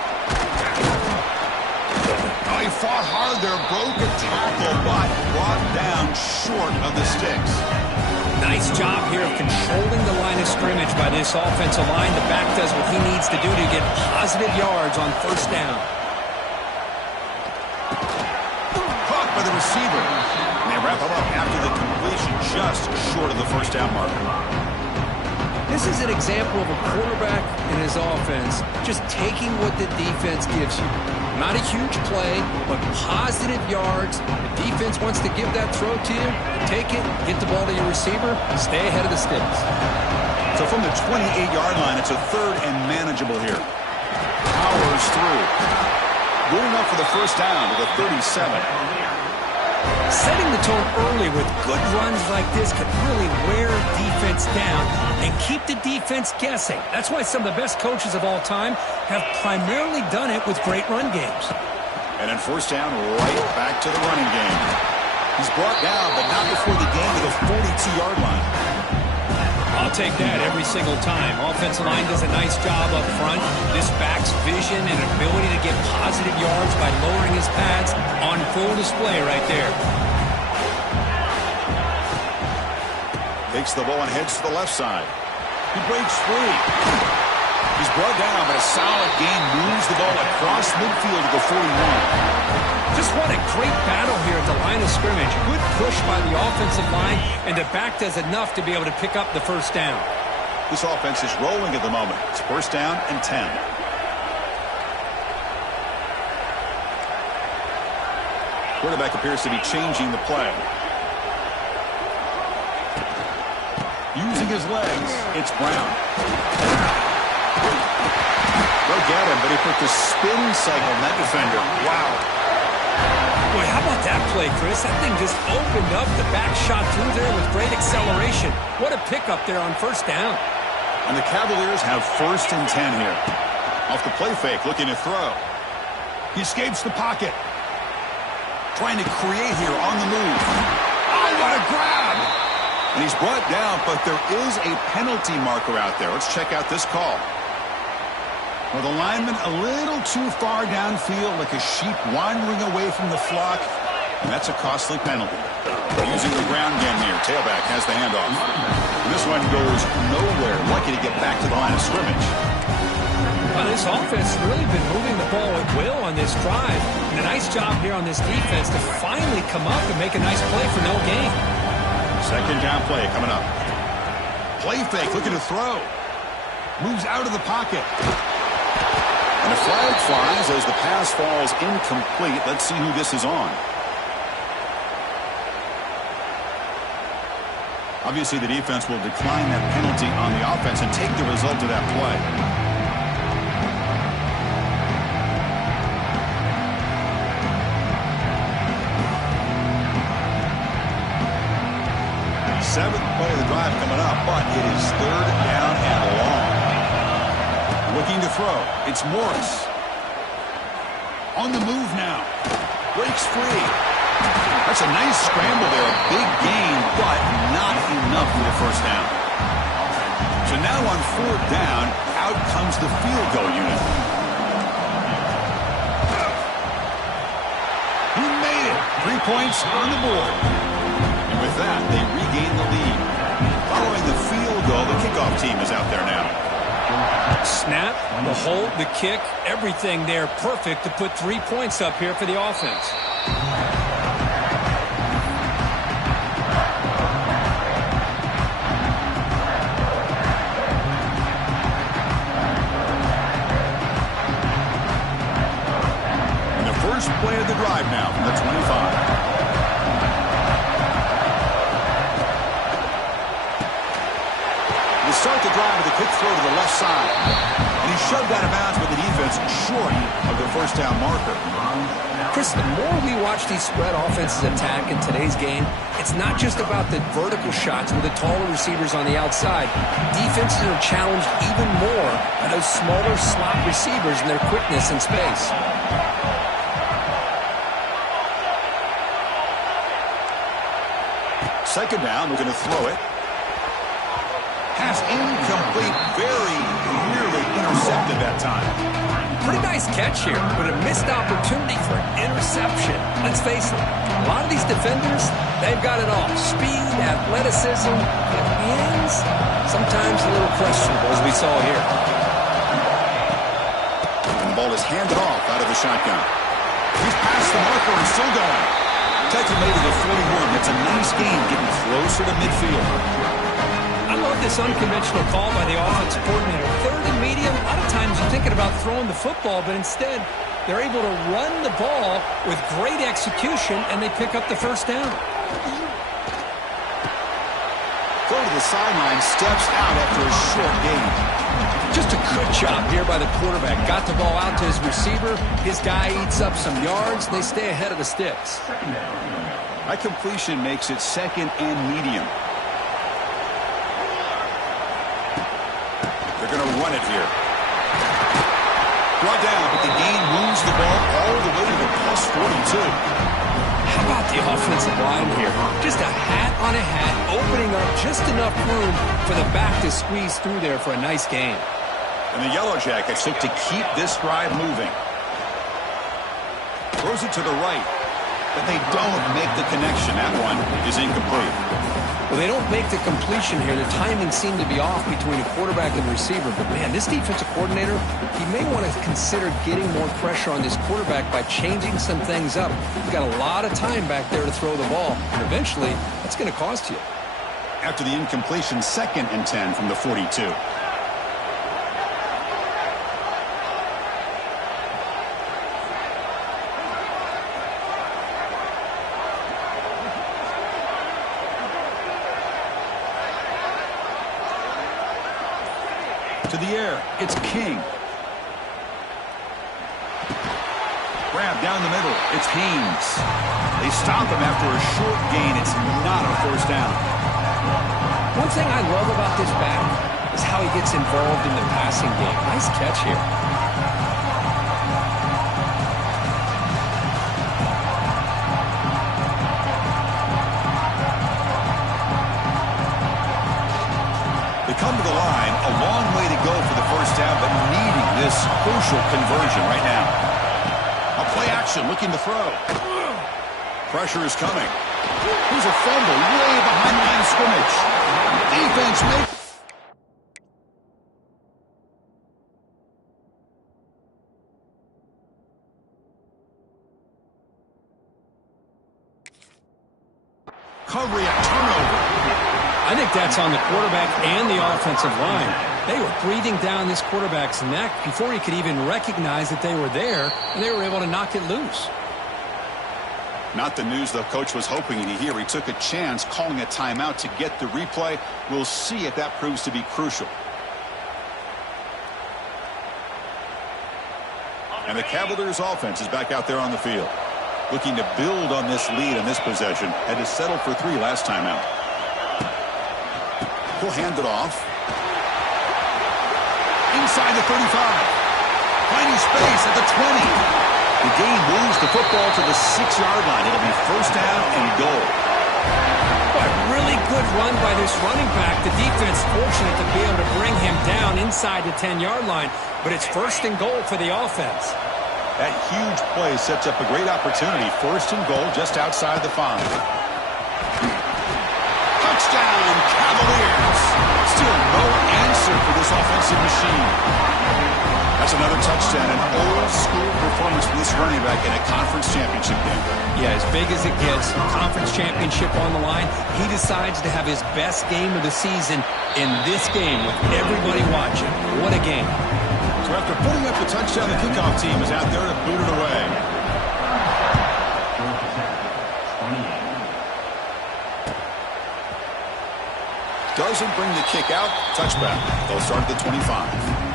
Oh, he fought hard there, broke a tackle, but brought down short of the sticks. Nice job here of controlling the line of scrimmage by this offensive line. The back does what he needs to do to get positive yards on first down. Caught by the receiver. And they wrap him up after the completion just short of the first down marker. This is an example of a quarterback and his offense just taking what the defense gives you. Not a huge play, but positive yards. The defense wants to give that throw to you. Take it, get the ball to your receiver, stay ahead of the sticks. So from the 28-yard line, it's a third and manageable here. Powers through. Good enough for the first down to the 37. Setting the tone early with good runs like this can really wear defense down and keep the defense guessing. That's why some of the best coaches of all time have primarily done it with great run games. And then first down, right back to the running game. He's brought down, but not before the game to the 42-yard line. I'll take that every single time. Offensive line does a nice job up front. This back's vision and ability to get positive yards by lowering his pads on full display right there. Takes the ball and heads to the left side. He breaks free. He's brought down, but a solid gain moves the ball across midfield to the 41. Just what a great battle here at the line of scrimmage. Good push by the offensive line, and the back does enough to be able to pick up the first down. This offense is rolling at the moment. It's first down and 10. Quarterback appears to be changing the play. Using his legs, it's Brown. They'll get him, but he put the spin cycle on that defender. Wow. Boy, how about that play, Chris? That thing just opened up. The back shot through there with great acceleration. What a pickup there on first down. And the Cavaliers have first and 10 here. Off the play fake, looking to throw. He escapes the pocket. Trying to create here on the move. Oh, what a grab! And he's brought down, but there is a penalty marker out there. Let's check out this call. Well, the lineman a little too far downfield, like a sheep wandering away from the flock. And that's a costly penalty. Using the ground game here, tailback has the handoff. And this one goes nowhere. Lucky to get back to the line of scrimmage. Well, this offense has really been moving the ball at will on this drive. And a nice job here on this defense to finally come up and make a nice play for no gain. Second down play coming up. Play fake, looking to throw. Moves out of the pocket. And a flag flies as the pass falls incomplete. Let's see who this is on. Obviously, the defense will decline that penalty on the offense and take the result of that play. Seventh play of the drive coming up, but it is third down and long. Looking to throw. It's Morris. On the move now. Breaks free. That's a nice scramble there. A big gain, but not enough for the first down. So now on fourth down, out comes the field goal unit. He made it. 3 points on the board. And with that, they regain the lead. Following the field goal, the kickoff team is out there now. Snap, the hold, the kick, everything there perfect to put 3 points up here for the offense. And the first play of the drive now from the 25. Start the drive with a quick throw to the left side. And he shoved out of bounds with the defense short of the first down marker. Chris, the more we watch these spread offenses attack in today's game, it's not just about the vertical shots with the taller receivers on the outside. Defenses are challenged even more by those smaller slot receivers and their quickness in space. Second down, we're going to throw it. Pass incomplete, very nearly intercepted that time. Pretty nice catch here, but a missed opportunity for an interception. Let's face it, a lot of these defenders, they've got it all. Speed, athleticism, but hands, sometimes a little questionable, as we saw here. And the ball is handed off out of the shotgun. He's past the marker and still going. Tackle made to the 41. That's a nice gain, getting closer to midfield. I love this unconventional call by the offensive coordinator. Third and medium, a lot of times you're thinking about throwing the football, but instead they're able to run the ball with great execution, and they pick up the first down. Go to the sideline, steps out after a short gain. Just a good job here by the quarterback. Got the ball out to his receiver. His guy eats up some yards. They stay ahead of the sticks. That completion makes it second and medium. They're going to run it here. Brought down, but the gain moves the ball all the way to the plus 42. How about the offensive line here? Just a hat on a hat, opening up just enough room for the back to squeeze through there for a nice gain. And the Yellow Jackets look to keep this drive moving. Throws it to the right, but they don't make the connection. That one is incomplete. Well, they don't make the completion here. The timing seemed to be off between a quarterback and receiver. But, man, this defensive coordinator, he may want to consider getting more pressure on this quarterback by changing some things up. He's got a lot of time back there to throw the ball. And eventually, that's going to cost you. After the incompletion, 2nd and 10 from the 42. To the air, it's King. Grab down the middle, it's Haynes. They stop him after a short gain. It's not a first down. One thing I love about this back is how he gets involved in the passing game. Nice catch here. They come to the line, a long way to go for the first down, but needing this crucial conversion right now. A play action, looking to throw. Pressure is coming. Here's a fumble way behind the line of scrimmage. Defense makes... Recovery, a turnover. I think that's on the quarterback and the offensive line. They were breathing down this quarterback's neck before he could even recognize that they were there, and they were able to knock it loose. Not the news the coach was hoping to hear. He took a chance calling a timeout to get the replay. We'll see if that proves to be crucial. And the Cavaliers offense is back out there on the field, looking to build on this lead in this possession. Had to settle for 3 last time out. He'll hand it off. Inside the 35. Finding space at the 20. The game moves the football to the 6-yard line. It'll be first down and goal. A really good run by this running back. The defense fortunate to be able to bring him down inside the 10-yard line. But it's first and goal for the offense. That huge play sets up a great opportunity. First and goal just outside the 5. Touchdown, Cavaliers. Still no answer for this offensive machine. That's another touchdown, an old-school performance from this running back in a conference championship game. Yeah, as big as it gets, conference championship on the line, he decides to have his best game of the season in this game with everybody watching. What a game. So after putting up the touchdown, the kickoff team is out there to boot it away. Doesn't bring the kick out. Touchback. They'll start at the 25.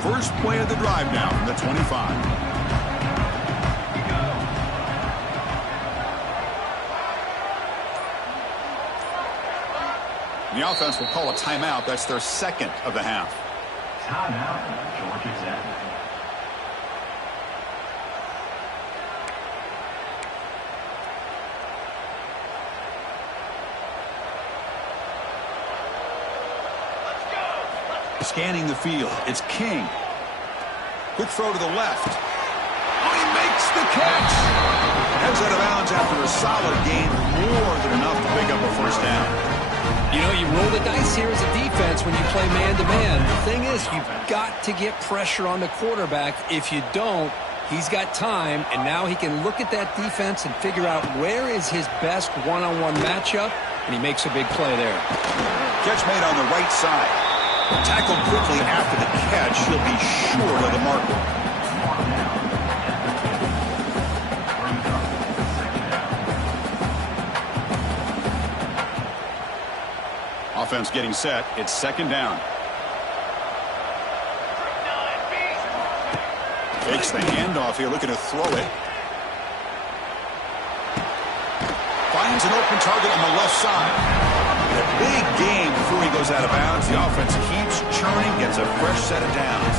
First play of the drive now from the 25. The offense will call a timeout. That's their second of the half. Timeout, Georgia Tech. Scanning the field, it's King. Quick throw to the left. Oh, he makes the catch. Heads out of bounds after a solid gain, more than enough to pick up a first down. You know, you roll the dice here as a defense when you play man-to-man. The thing is, you've got to get pressure on the quarterback. If you don't, he's got time, and now he can look at that defense and figure out where is his best one-on-one matchup, and he makes a big play there. Catch made on the right side. Tackled quickly after the catch. He'll be short of the marker. Offense getting set. It's second down. Fakes the handoff here, looking to throw it. Finds an open target on the left side. A big game before he goes out of bounds. The offense keeps churning, gets a fresh set of downs.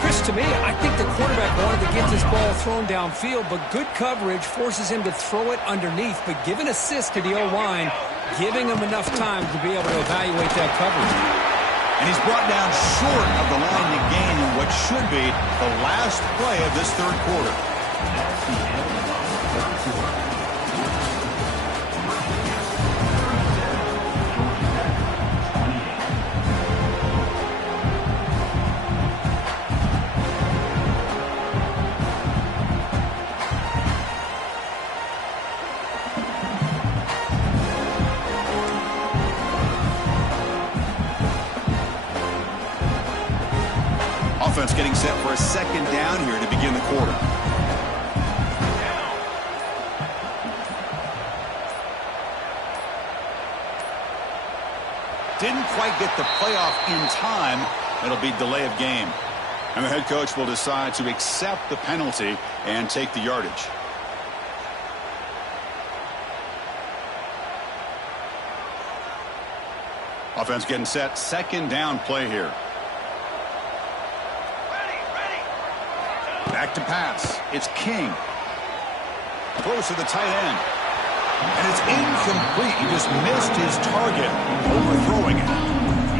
Chris, to me, I think the quarterback wanted to get this ball thrown downfield, but good coverage forces him to throw it underneath. But give an assist to the O-line, giving him enough time to be able to evaluate that coverage. And he's brought down short of the line to gain in what should be the last play of this third quarter. Offense getting set for a second down here to begin the quarter. Didn't quite get the playoff in time. It'll be delay of game. And the head coach will decide to accept the penalty and take the yardage. Offense getting set. Second down play here. Back to pass. It's King. Close to the tight end. And it's incomplete. He just missed his target, overthrowing it.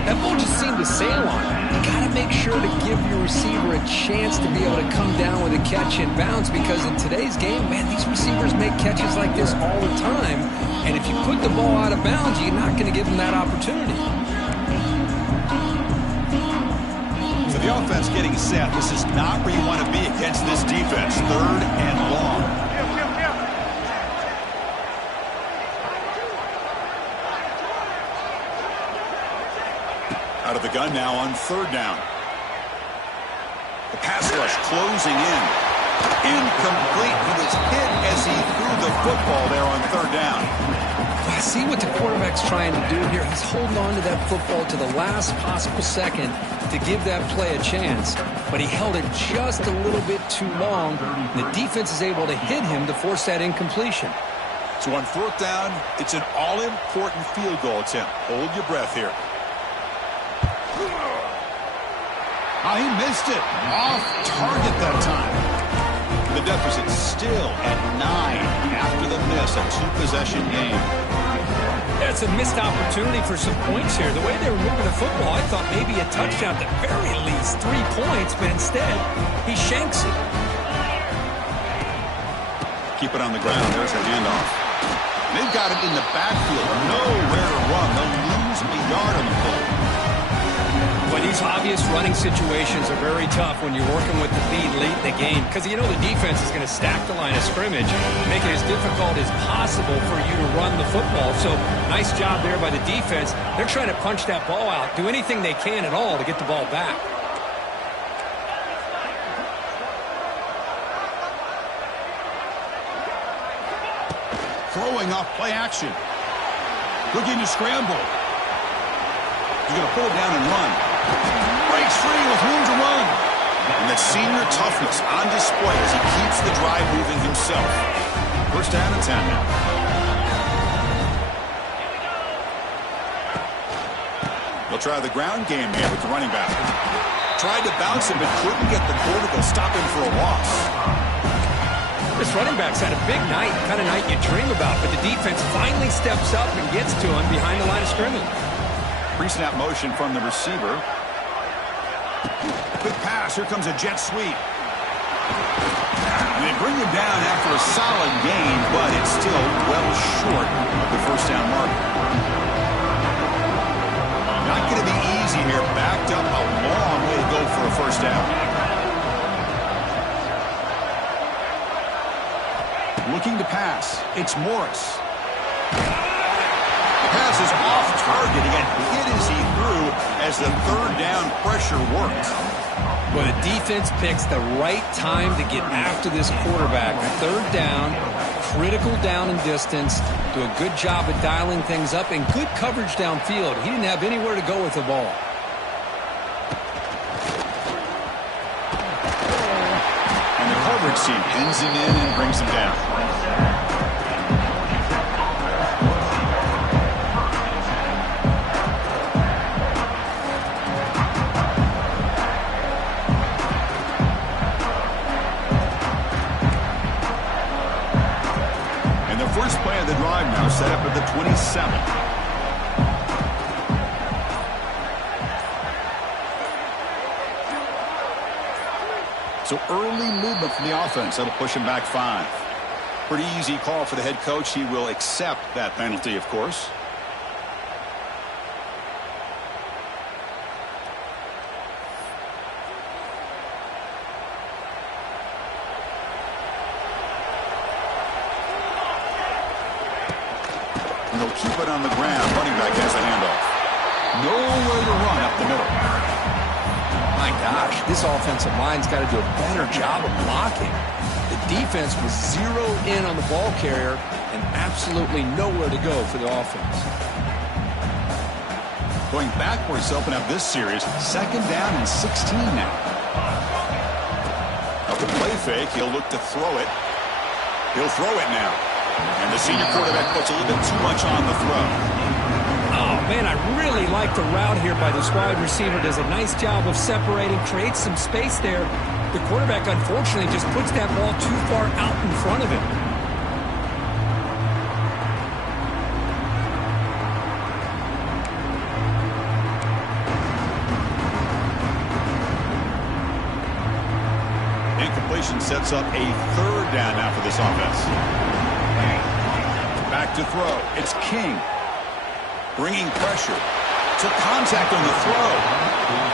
That ball just seemed to sail on him. You got to make sure to give your receiver a chance to be able to come down with a catch and bounce, because in today's game, man, these receivers make catches like this all the time. And if you put the ball out of bounds, you're not going to give them that opportunity. The offense getting set. This is not where you want to be against this defense. Third and long. Out of the gun now on third down. The pass rush closing in. Incomplete. He was hit as he threw the football there on third down. I see what the quarterback's trying to do here. He's holding on to that football to the last possible second to give that play a chance. But he held it just a little bit too long. The defense is able to hit him to force that incompletion. So on fourth down, it's an all-important field goal attempt. Hold your breath here. Oh, he missed it. Off target that time. The deficit still at 9 after the miss, a two-possession game. That's a missed opportunity for some points here. The way they were moving the football, I thought maybe a touchdown, at the very least 3 points, but instead, he shanks it. Keep it on the ground. There's the handoff. They've got it in the backfield. Nowhere to run. They'll lose a yard on the play. Well, these obvious running situations are very tough when you're working with the lead late in the game, because you know the defense is going to stack the line of scrimmage, make it as difficult as possible for you to run the football. So nice job there by the defense. They're trying to punch that ball out, do anything they can at all to get the ball back. Throwing off play action. Looking to scramble. He's going to pull it down and run. Breaks free with room to run. And that senior toughness on display as he keeps the drive moving himself. First down and 10 now. They'll try the ground game here with the running back. Tried to bounce him, but couldn't get the vertical. Stop him for a loss. This running back's had a big night, kind of night you dream about, but the defense finally steps up and gets to him behind the line of scrimmage. Pre-snap motion from the receiver. Quick pass. Here comes a jet sweep. And they bring him down after a solid gain, but it's still well short of the first down mark. Not going to be easy here. Backed up a long way to go for a first down. Looking to pass. It's Morris. The pass is off target. He got hit as he threw as the third down pressure worked. But the defense picks the right time to get after this quarterback. Third down, critical down and distance. Do a good job of dialing things up and good coverage downfield. He didn't have anywhere to go with the ball. And the coverage team pins him in and brings him down. First play of the drive now set up at the 27. So early movement from the offense. That'll push him back 5. Pretty easy call for the head coach. He will accept that penalty, of course. They'll keep it on the ground. Running back has the handoff. Nowhere to run up the middle. My gosh, this offensive line's got to do a better job of blocking. The defense was zeroed in on the ball carrier and absolutely nowhere to go for the offense. Going backwards to open up this series. Second down and 16 now. Up the play fake. He'll look to throw it. He'll throw it now. And the senior quarterback puts a little bit too much on the throw. Oh, man, I really like the route here by this wide receiver. Does a nice job of separating, creates some space there. The quarterback, unfortunately, just puts that ball too far out in front of him. Incompletion sets up a third down now for this offense. Back to throw. It's King. Bringing pressure. Took contact on the throw.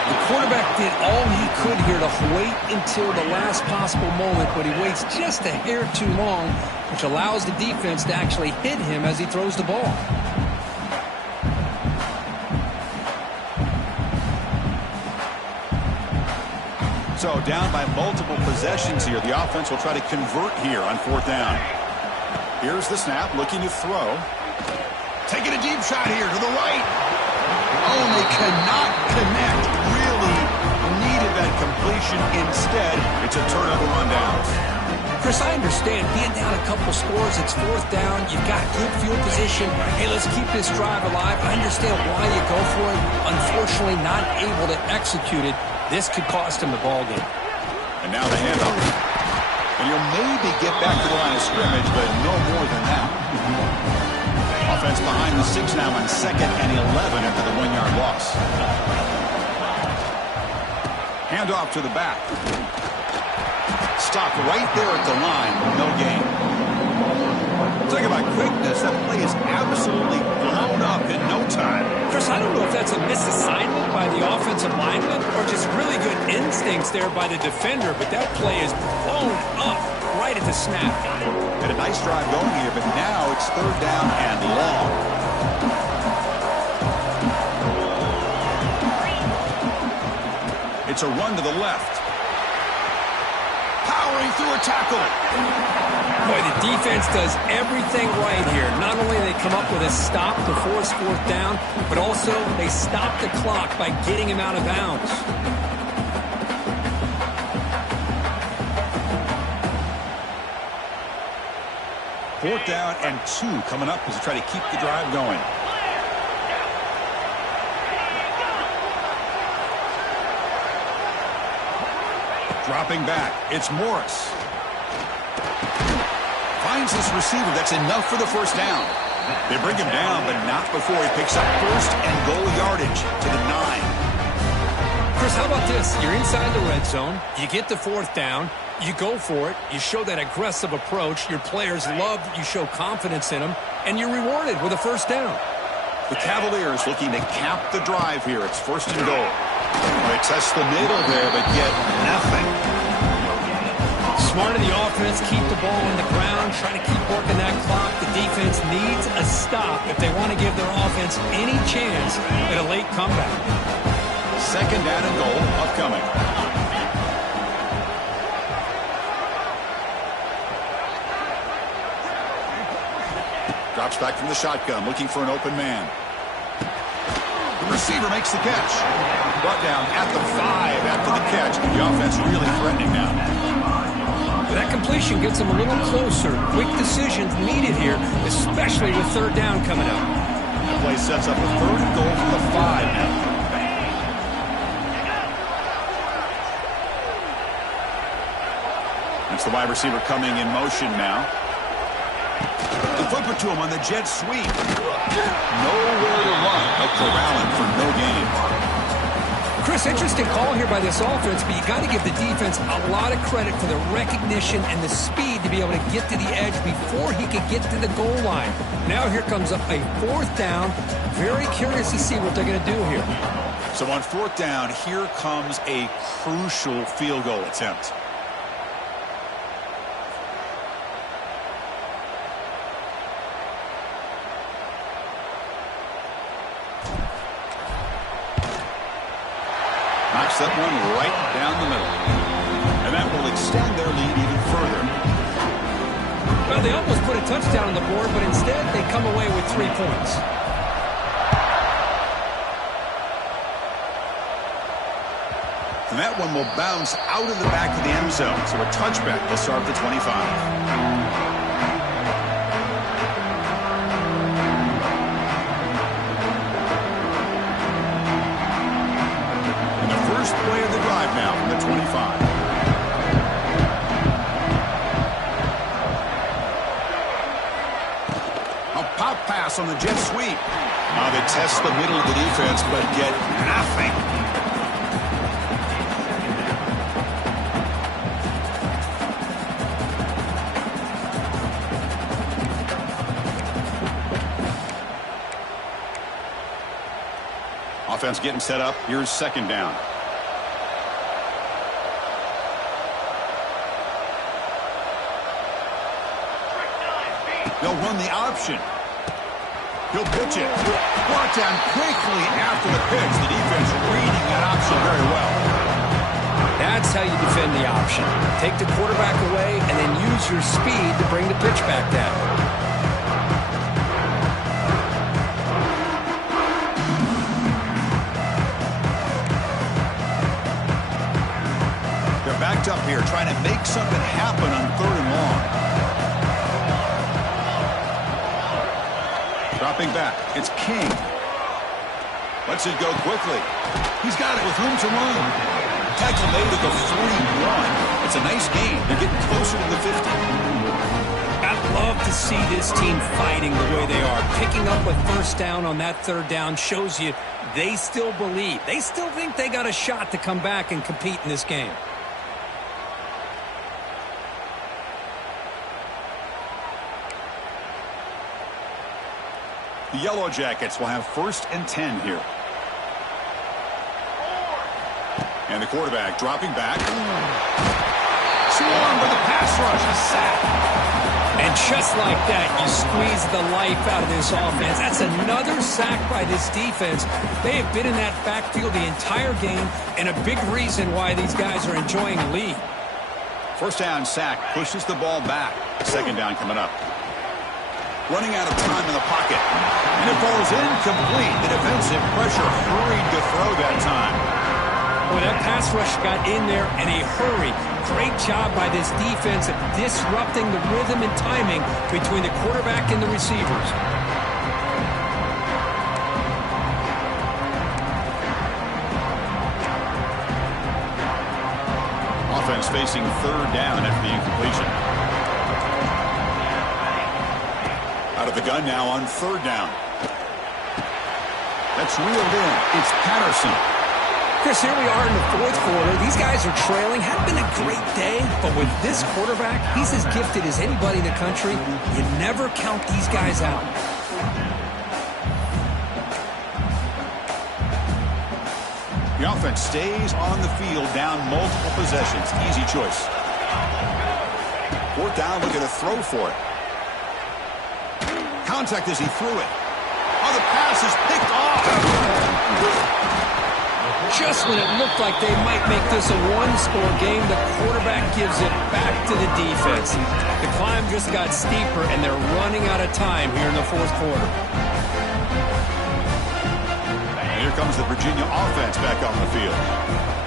The quarterback did all he could here to wait until the last possible moment, but he waits just a hair too long, which allows the defense to actually hit him as he throws the ball. So down by multiple possessions here. The offense will try to convert here on fourth down. Here's the snap, looking to throw. Taking a deep shot here to the right. Oh, and they cannot connect. Really needed that completion. Instead, it's a turnover on downs. Chris, I understand being down a couple scores, it's fourth down, you've got good field position. Hey, let's keep this drive alive. I understand why you go for it. Unfortunately, not able to execute it. This could cost him the ball game. And now the handoff. And you'll maybe get back to the line of scrimmage, but no more than that. Offense behind the 6 now on 2nd and 11 after the 1-yard loss. Handoff to the back. Stopped right there at the line. No gain. Talk about quickness. That play is absolutely blown up in no time. Chris, I don't know if that's a misassignment by the offensive lineman or just really good instincts there by the defender, but that play is blown up right at the snap. Had a nice drive going here, but now it's third down and long. It's a run to the left. Powering through a tackle. Boy, the defense does everything right here. Not only do they come up with a stop to force fourth down, but also they stop the clock by getting him out of bounds. Fourth down and 2 coming up as they try to keep the drive going. Dropping back, it's Morris. Finds this receiver. That's enough for the first down. They bring him down, but not before he picks up first and goal yardage to the 9. Chris, how about this? You're inside the red zone. You get the fourth down. You go for it. You show that aggressive approach. Your players love that you show confidence in them, and you're rewarded with a first down. The Cavaliers looking to cap the drive here. It's first and goal. They test the middle there, but get nothing. Smart of the offense, keep the ball on the ground, try to keep working that clock. The defense needs a stop if they want to give their offense any chance at a late comeback. Second down and goal upcoming. Drops back from the shotgun, looking for an open man. The receiver makes the catch. Brought down at the 5 after the catch. The offense really threatening now. That completion gets them a little closer. Quick decisions needed here, especially with third down coming up. That play sets up a third and goal from the 5 now. That's the wide receiver coming in motion now. They flip it to him on the jet sweep. Nowhere to run. A corralling for no gain. Chris, interesting call here by this offense, but you got to give the defense a lot of credit for the recognition and the speed to be able to get to the edge before he could get to the goal line. Now here comes up a fourth down. Very curious to see what they're going to do here. So on fourth down, here comes a crucial field goal attempt. Knocks that one right down the middle. And that will extend their lead even further. Well, they almost put a touchdown on the board, but instead they come away with 3 points. And that one will bounce out of the back of the end zone. So a touchback will start the 25. Play of the drive now from the 25. A pop pass on the jet sweep. Now they test the middle of the defense, but get nothing. Offense getting set up. Here's second down. They'll run the option. He'll pitch it. Brought down quickly after the pitch. The defense reading that option very well. That's how you defend the option. Take the quarterback away and then use your speed to bring the pitch back down. They're backed up here trying to make something happen on third and long. Dropping back, it's King. Lets it go quickly. He's got it with room to run. Tackle made at the 41. It's a nice gain. They're getting closer to the 50. I'd love to see this team fighting the way they are. Picking up a first down on that third down shows you they still believe. They still think they got a shot to come back and compete in this game. The Yellow Jackets will have first and 10 here. And the quarterback dropping back. Swarmed with a pass rush. A sack. And just like that, you squeeze the life out of this offense. That's another sack by this defense. They have been in that backfield the entire game, and a big reason why these guys are enjoying the lead. First down sack pushes the ball back. Second down coming up. Running out of time in the pocket. And it falls incomplete. The defensive pressure hurried to throw that time. Well, that pass rush got in there in a hurry. Great job by this defense of disrupting the rhythm and timing between the quarterback and the receivers. Offense is facing third down after the incompletion. Out of the gun now on third down. That's reeled in. It's Patterson. Chris, here we are in the fourth quarter. These guys are trailing. Hadn't been a great day, but with this quarterback, he's as gifted as anybody in the country. You never count these guys out. The offense stays on the field, down multiple possessions. Easy choice. Fourth down, looking to throw for it. Contact as he threw it. Oh, the pass is picked off. Just when it looked like they might make this a one-score game, the quarterback gives it back to the defense. The climb just got steeper, and they're running out of time here in the fourth quarter. And here comes the Virginia offense back on the field.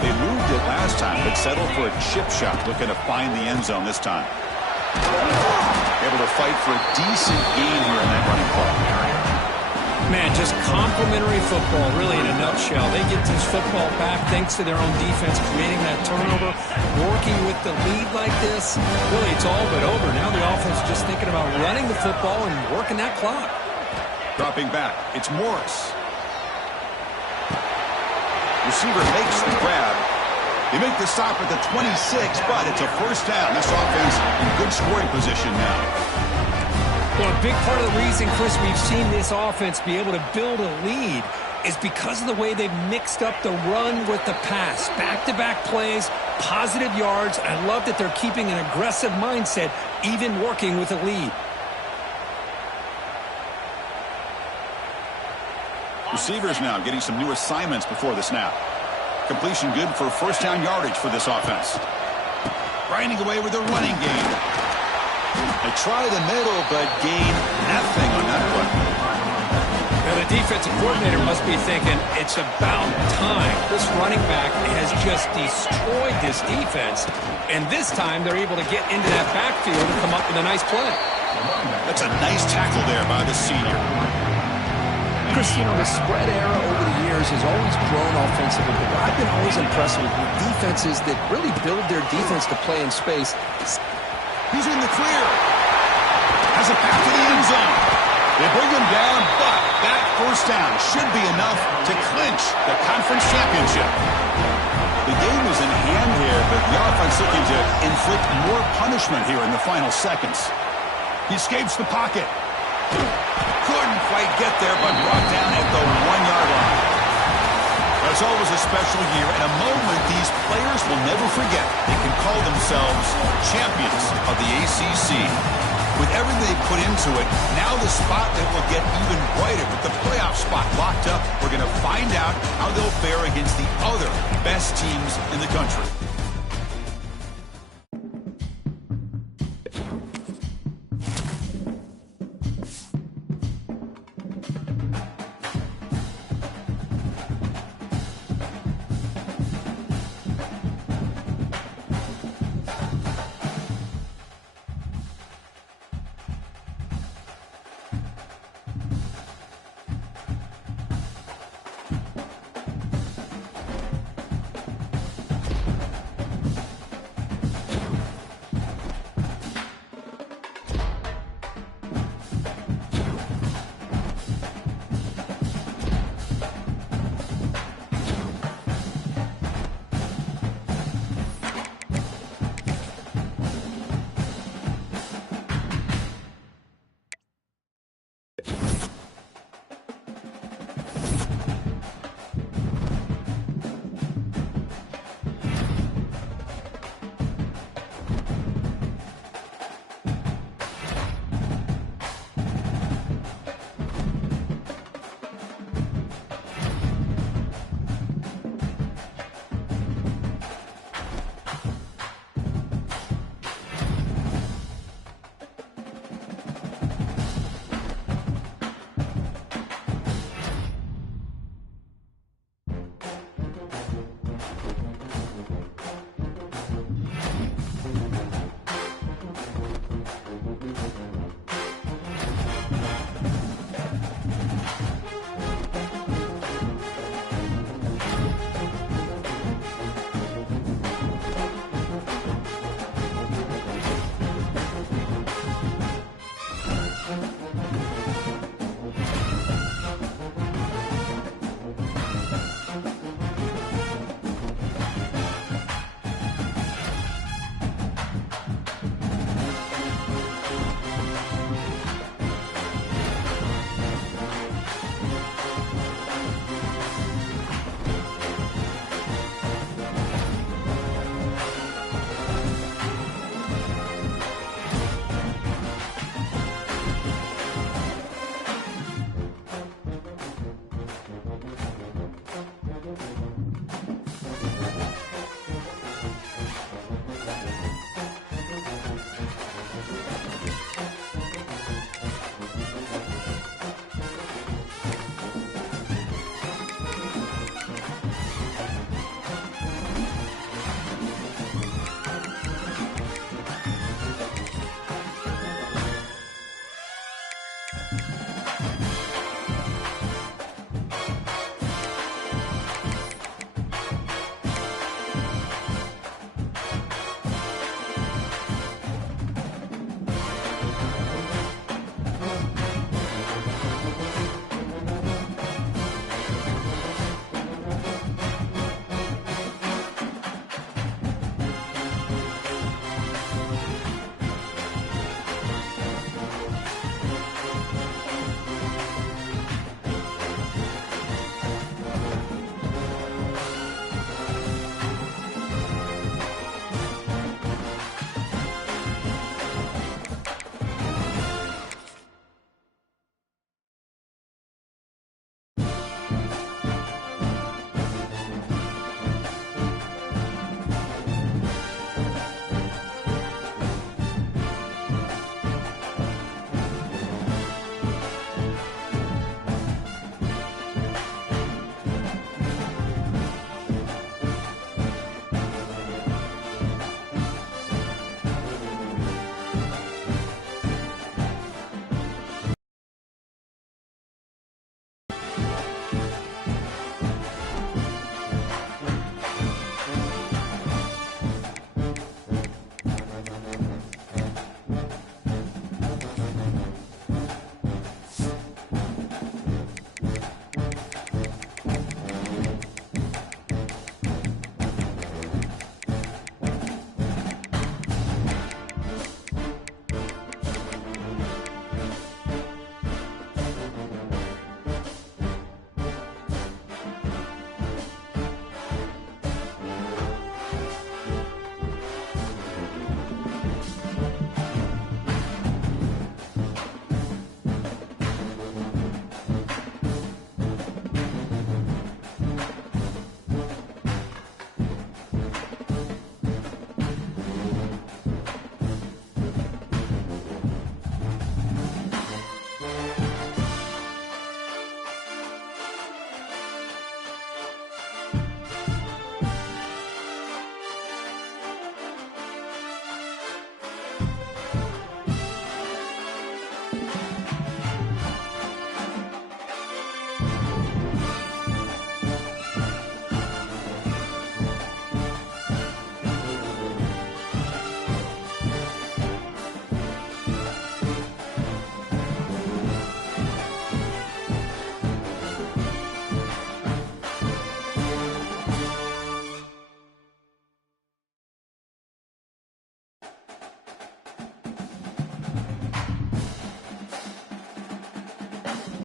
They moved it last time, but settled for a chip shot, looking to find the end zone this time. Able to fight for a decent gain here in that running play. Man, just complimentary football, really, in a nutshell. They get this football back thanks to their own defense, creating that turnover, working with the lead like this. Really, it's all but over. Now the offense is just thinking about running the football and working that clock. Dropping back, it's Morris. Receiver makes the grab. They make the stop at the 26, but it's a first down. This offense in good scoring position now. Well, a big part of the reason, Chris, we've seen this offense be able to build a lead is because of the way they've mixed up the run with the pass. Back-to-back plays, positive yards. I love that they're keeping an aggressive mindset, even working with a lead. Receivers now getting some new assignments before the snap. Completion good for first down yardage for this offense. Grinding away with a running game. They try the middle, but gain nothing on that one. Now the defensive coordinator must be thinking, it's about time. This running back has just destroyed this defense, and this time they're able to get into that backfield and come up with a nice play. That's a nice tackle there by the senior. Chris, you know, the spread era over the years has always grown offensively, but I've been always impressed with defenses that really build their defense to play in space. He's in the clear. Has a pass to the end zone. They bring him down, but that first down should be enough to clinch the conference championship. The game is in hand here, but the offense looking to inflict more punishment here in the final seconds. He escapes the pocket. Couldn't quite get there, but brought down at the 1-yard line. It's always a special year, and a moment these players will never forget. They can call themselves champions of the ACC. With everything they put into it, now the spotlight will get even brighter. With the playoff spot locked up, we're going to find out how they'll fare against the other best teams in the country.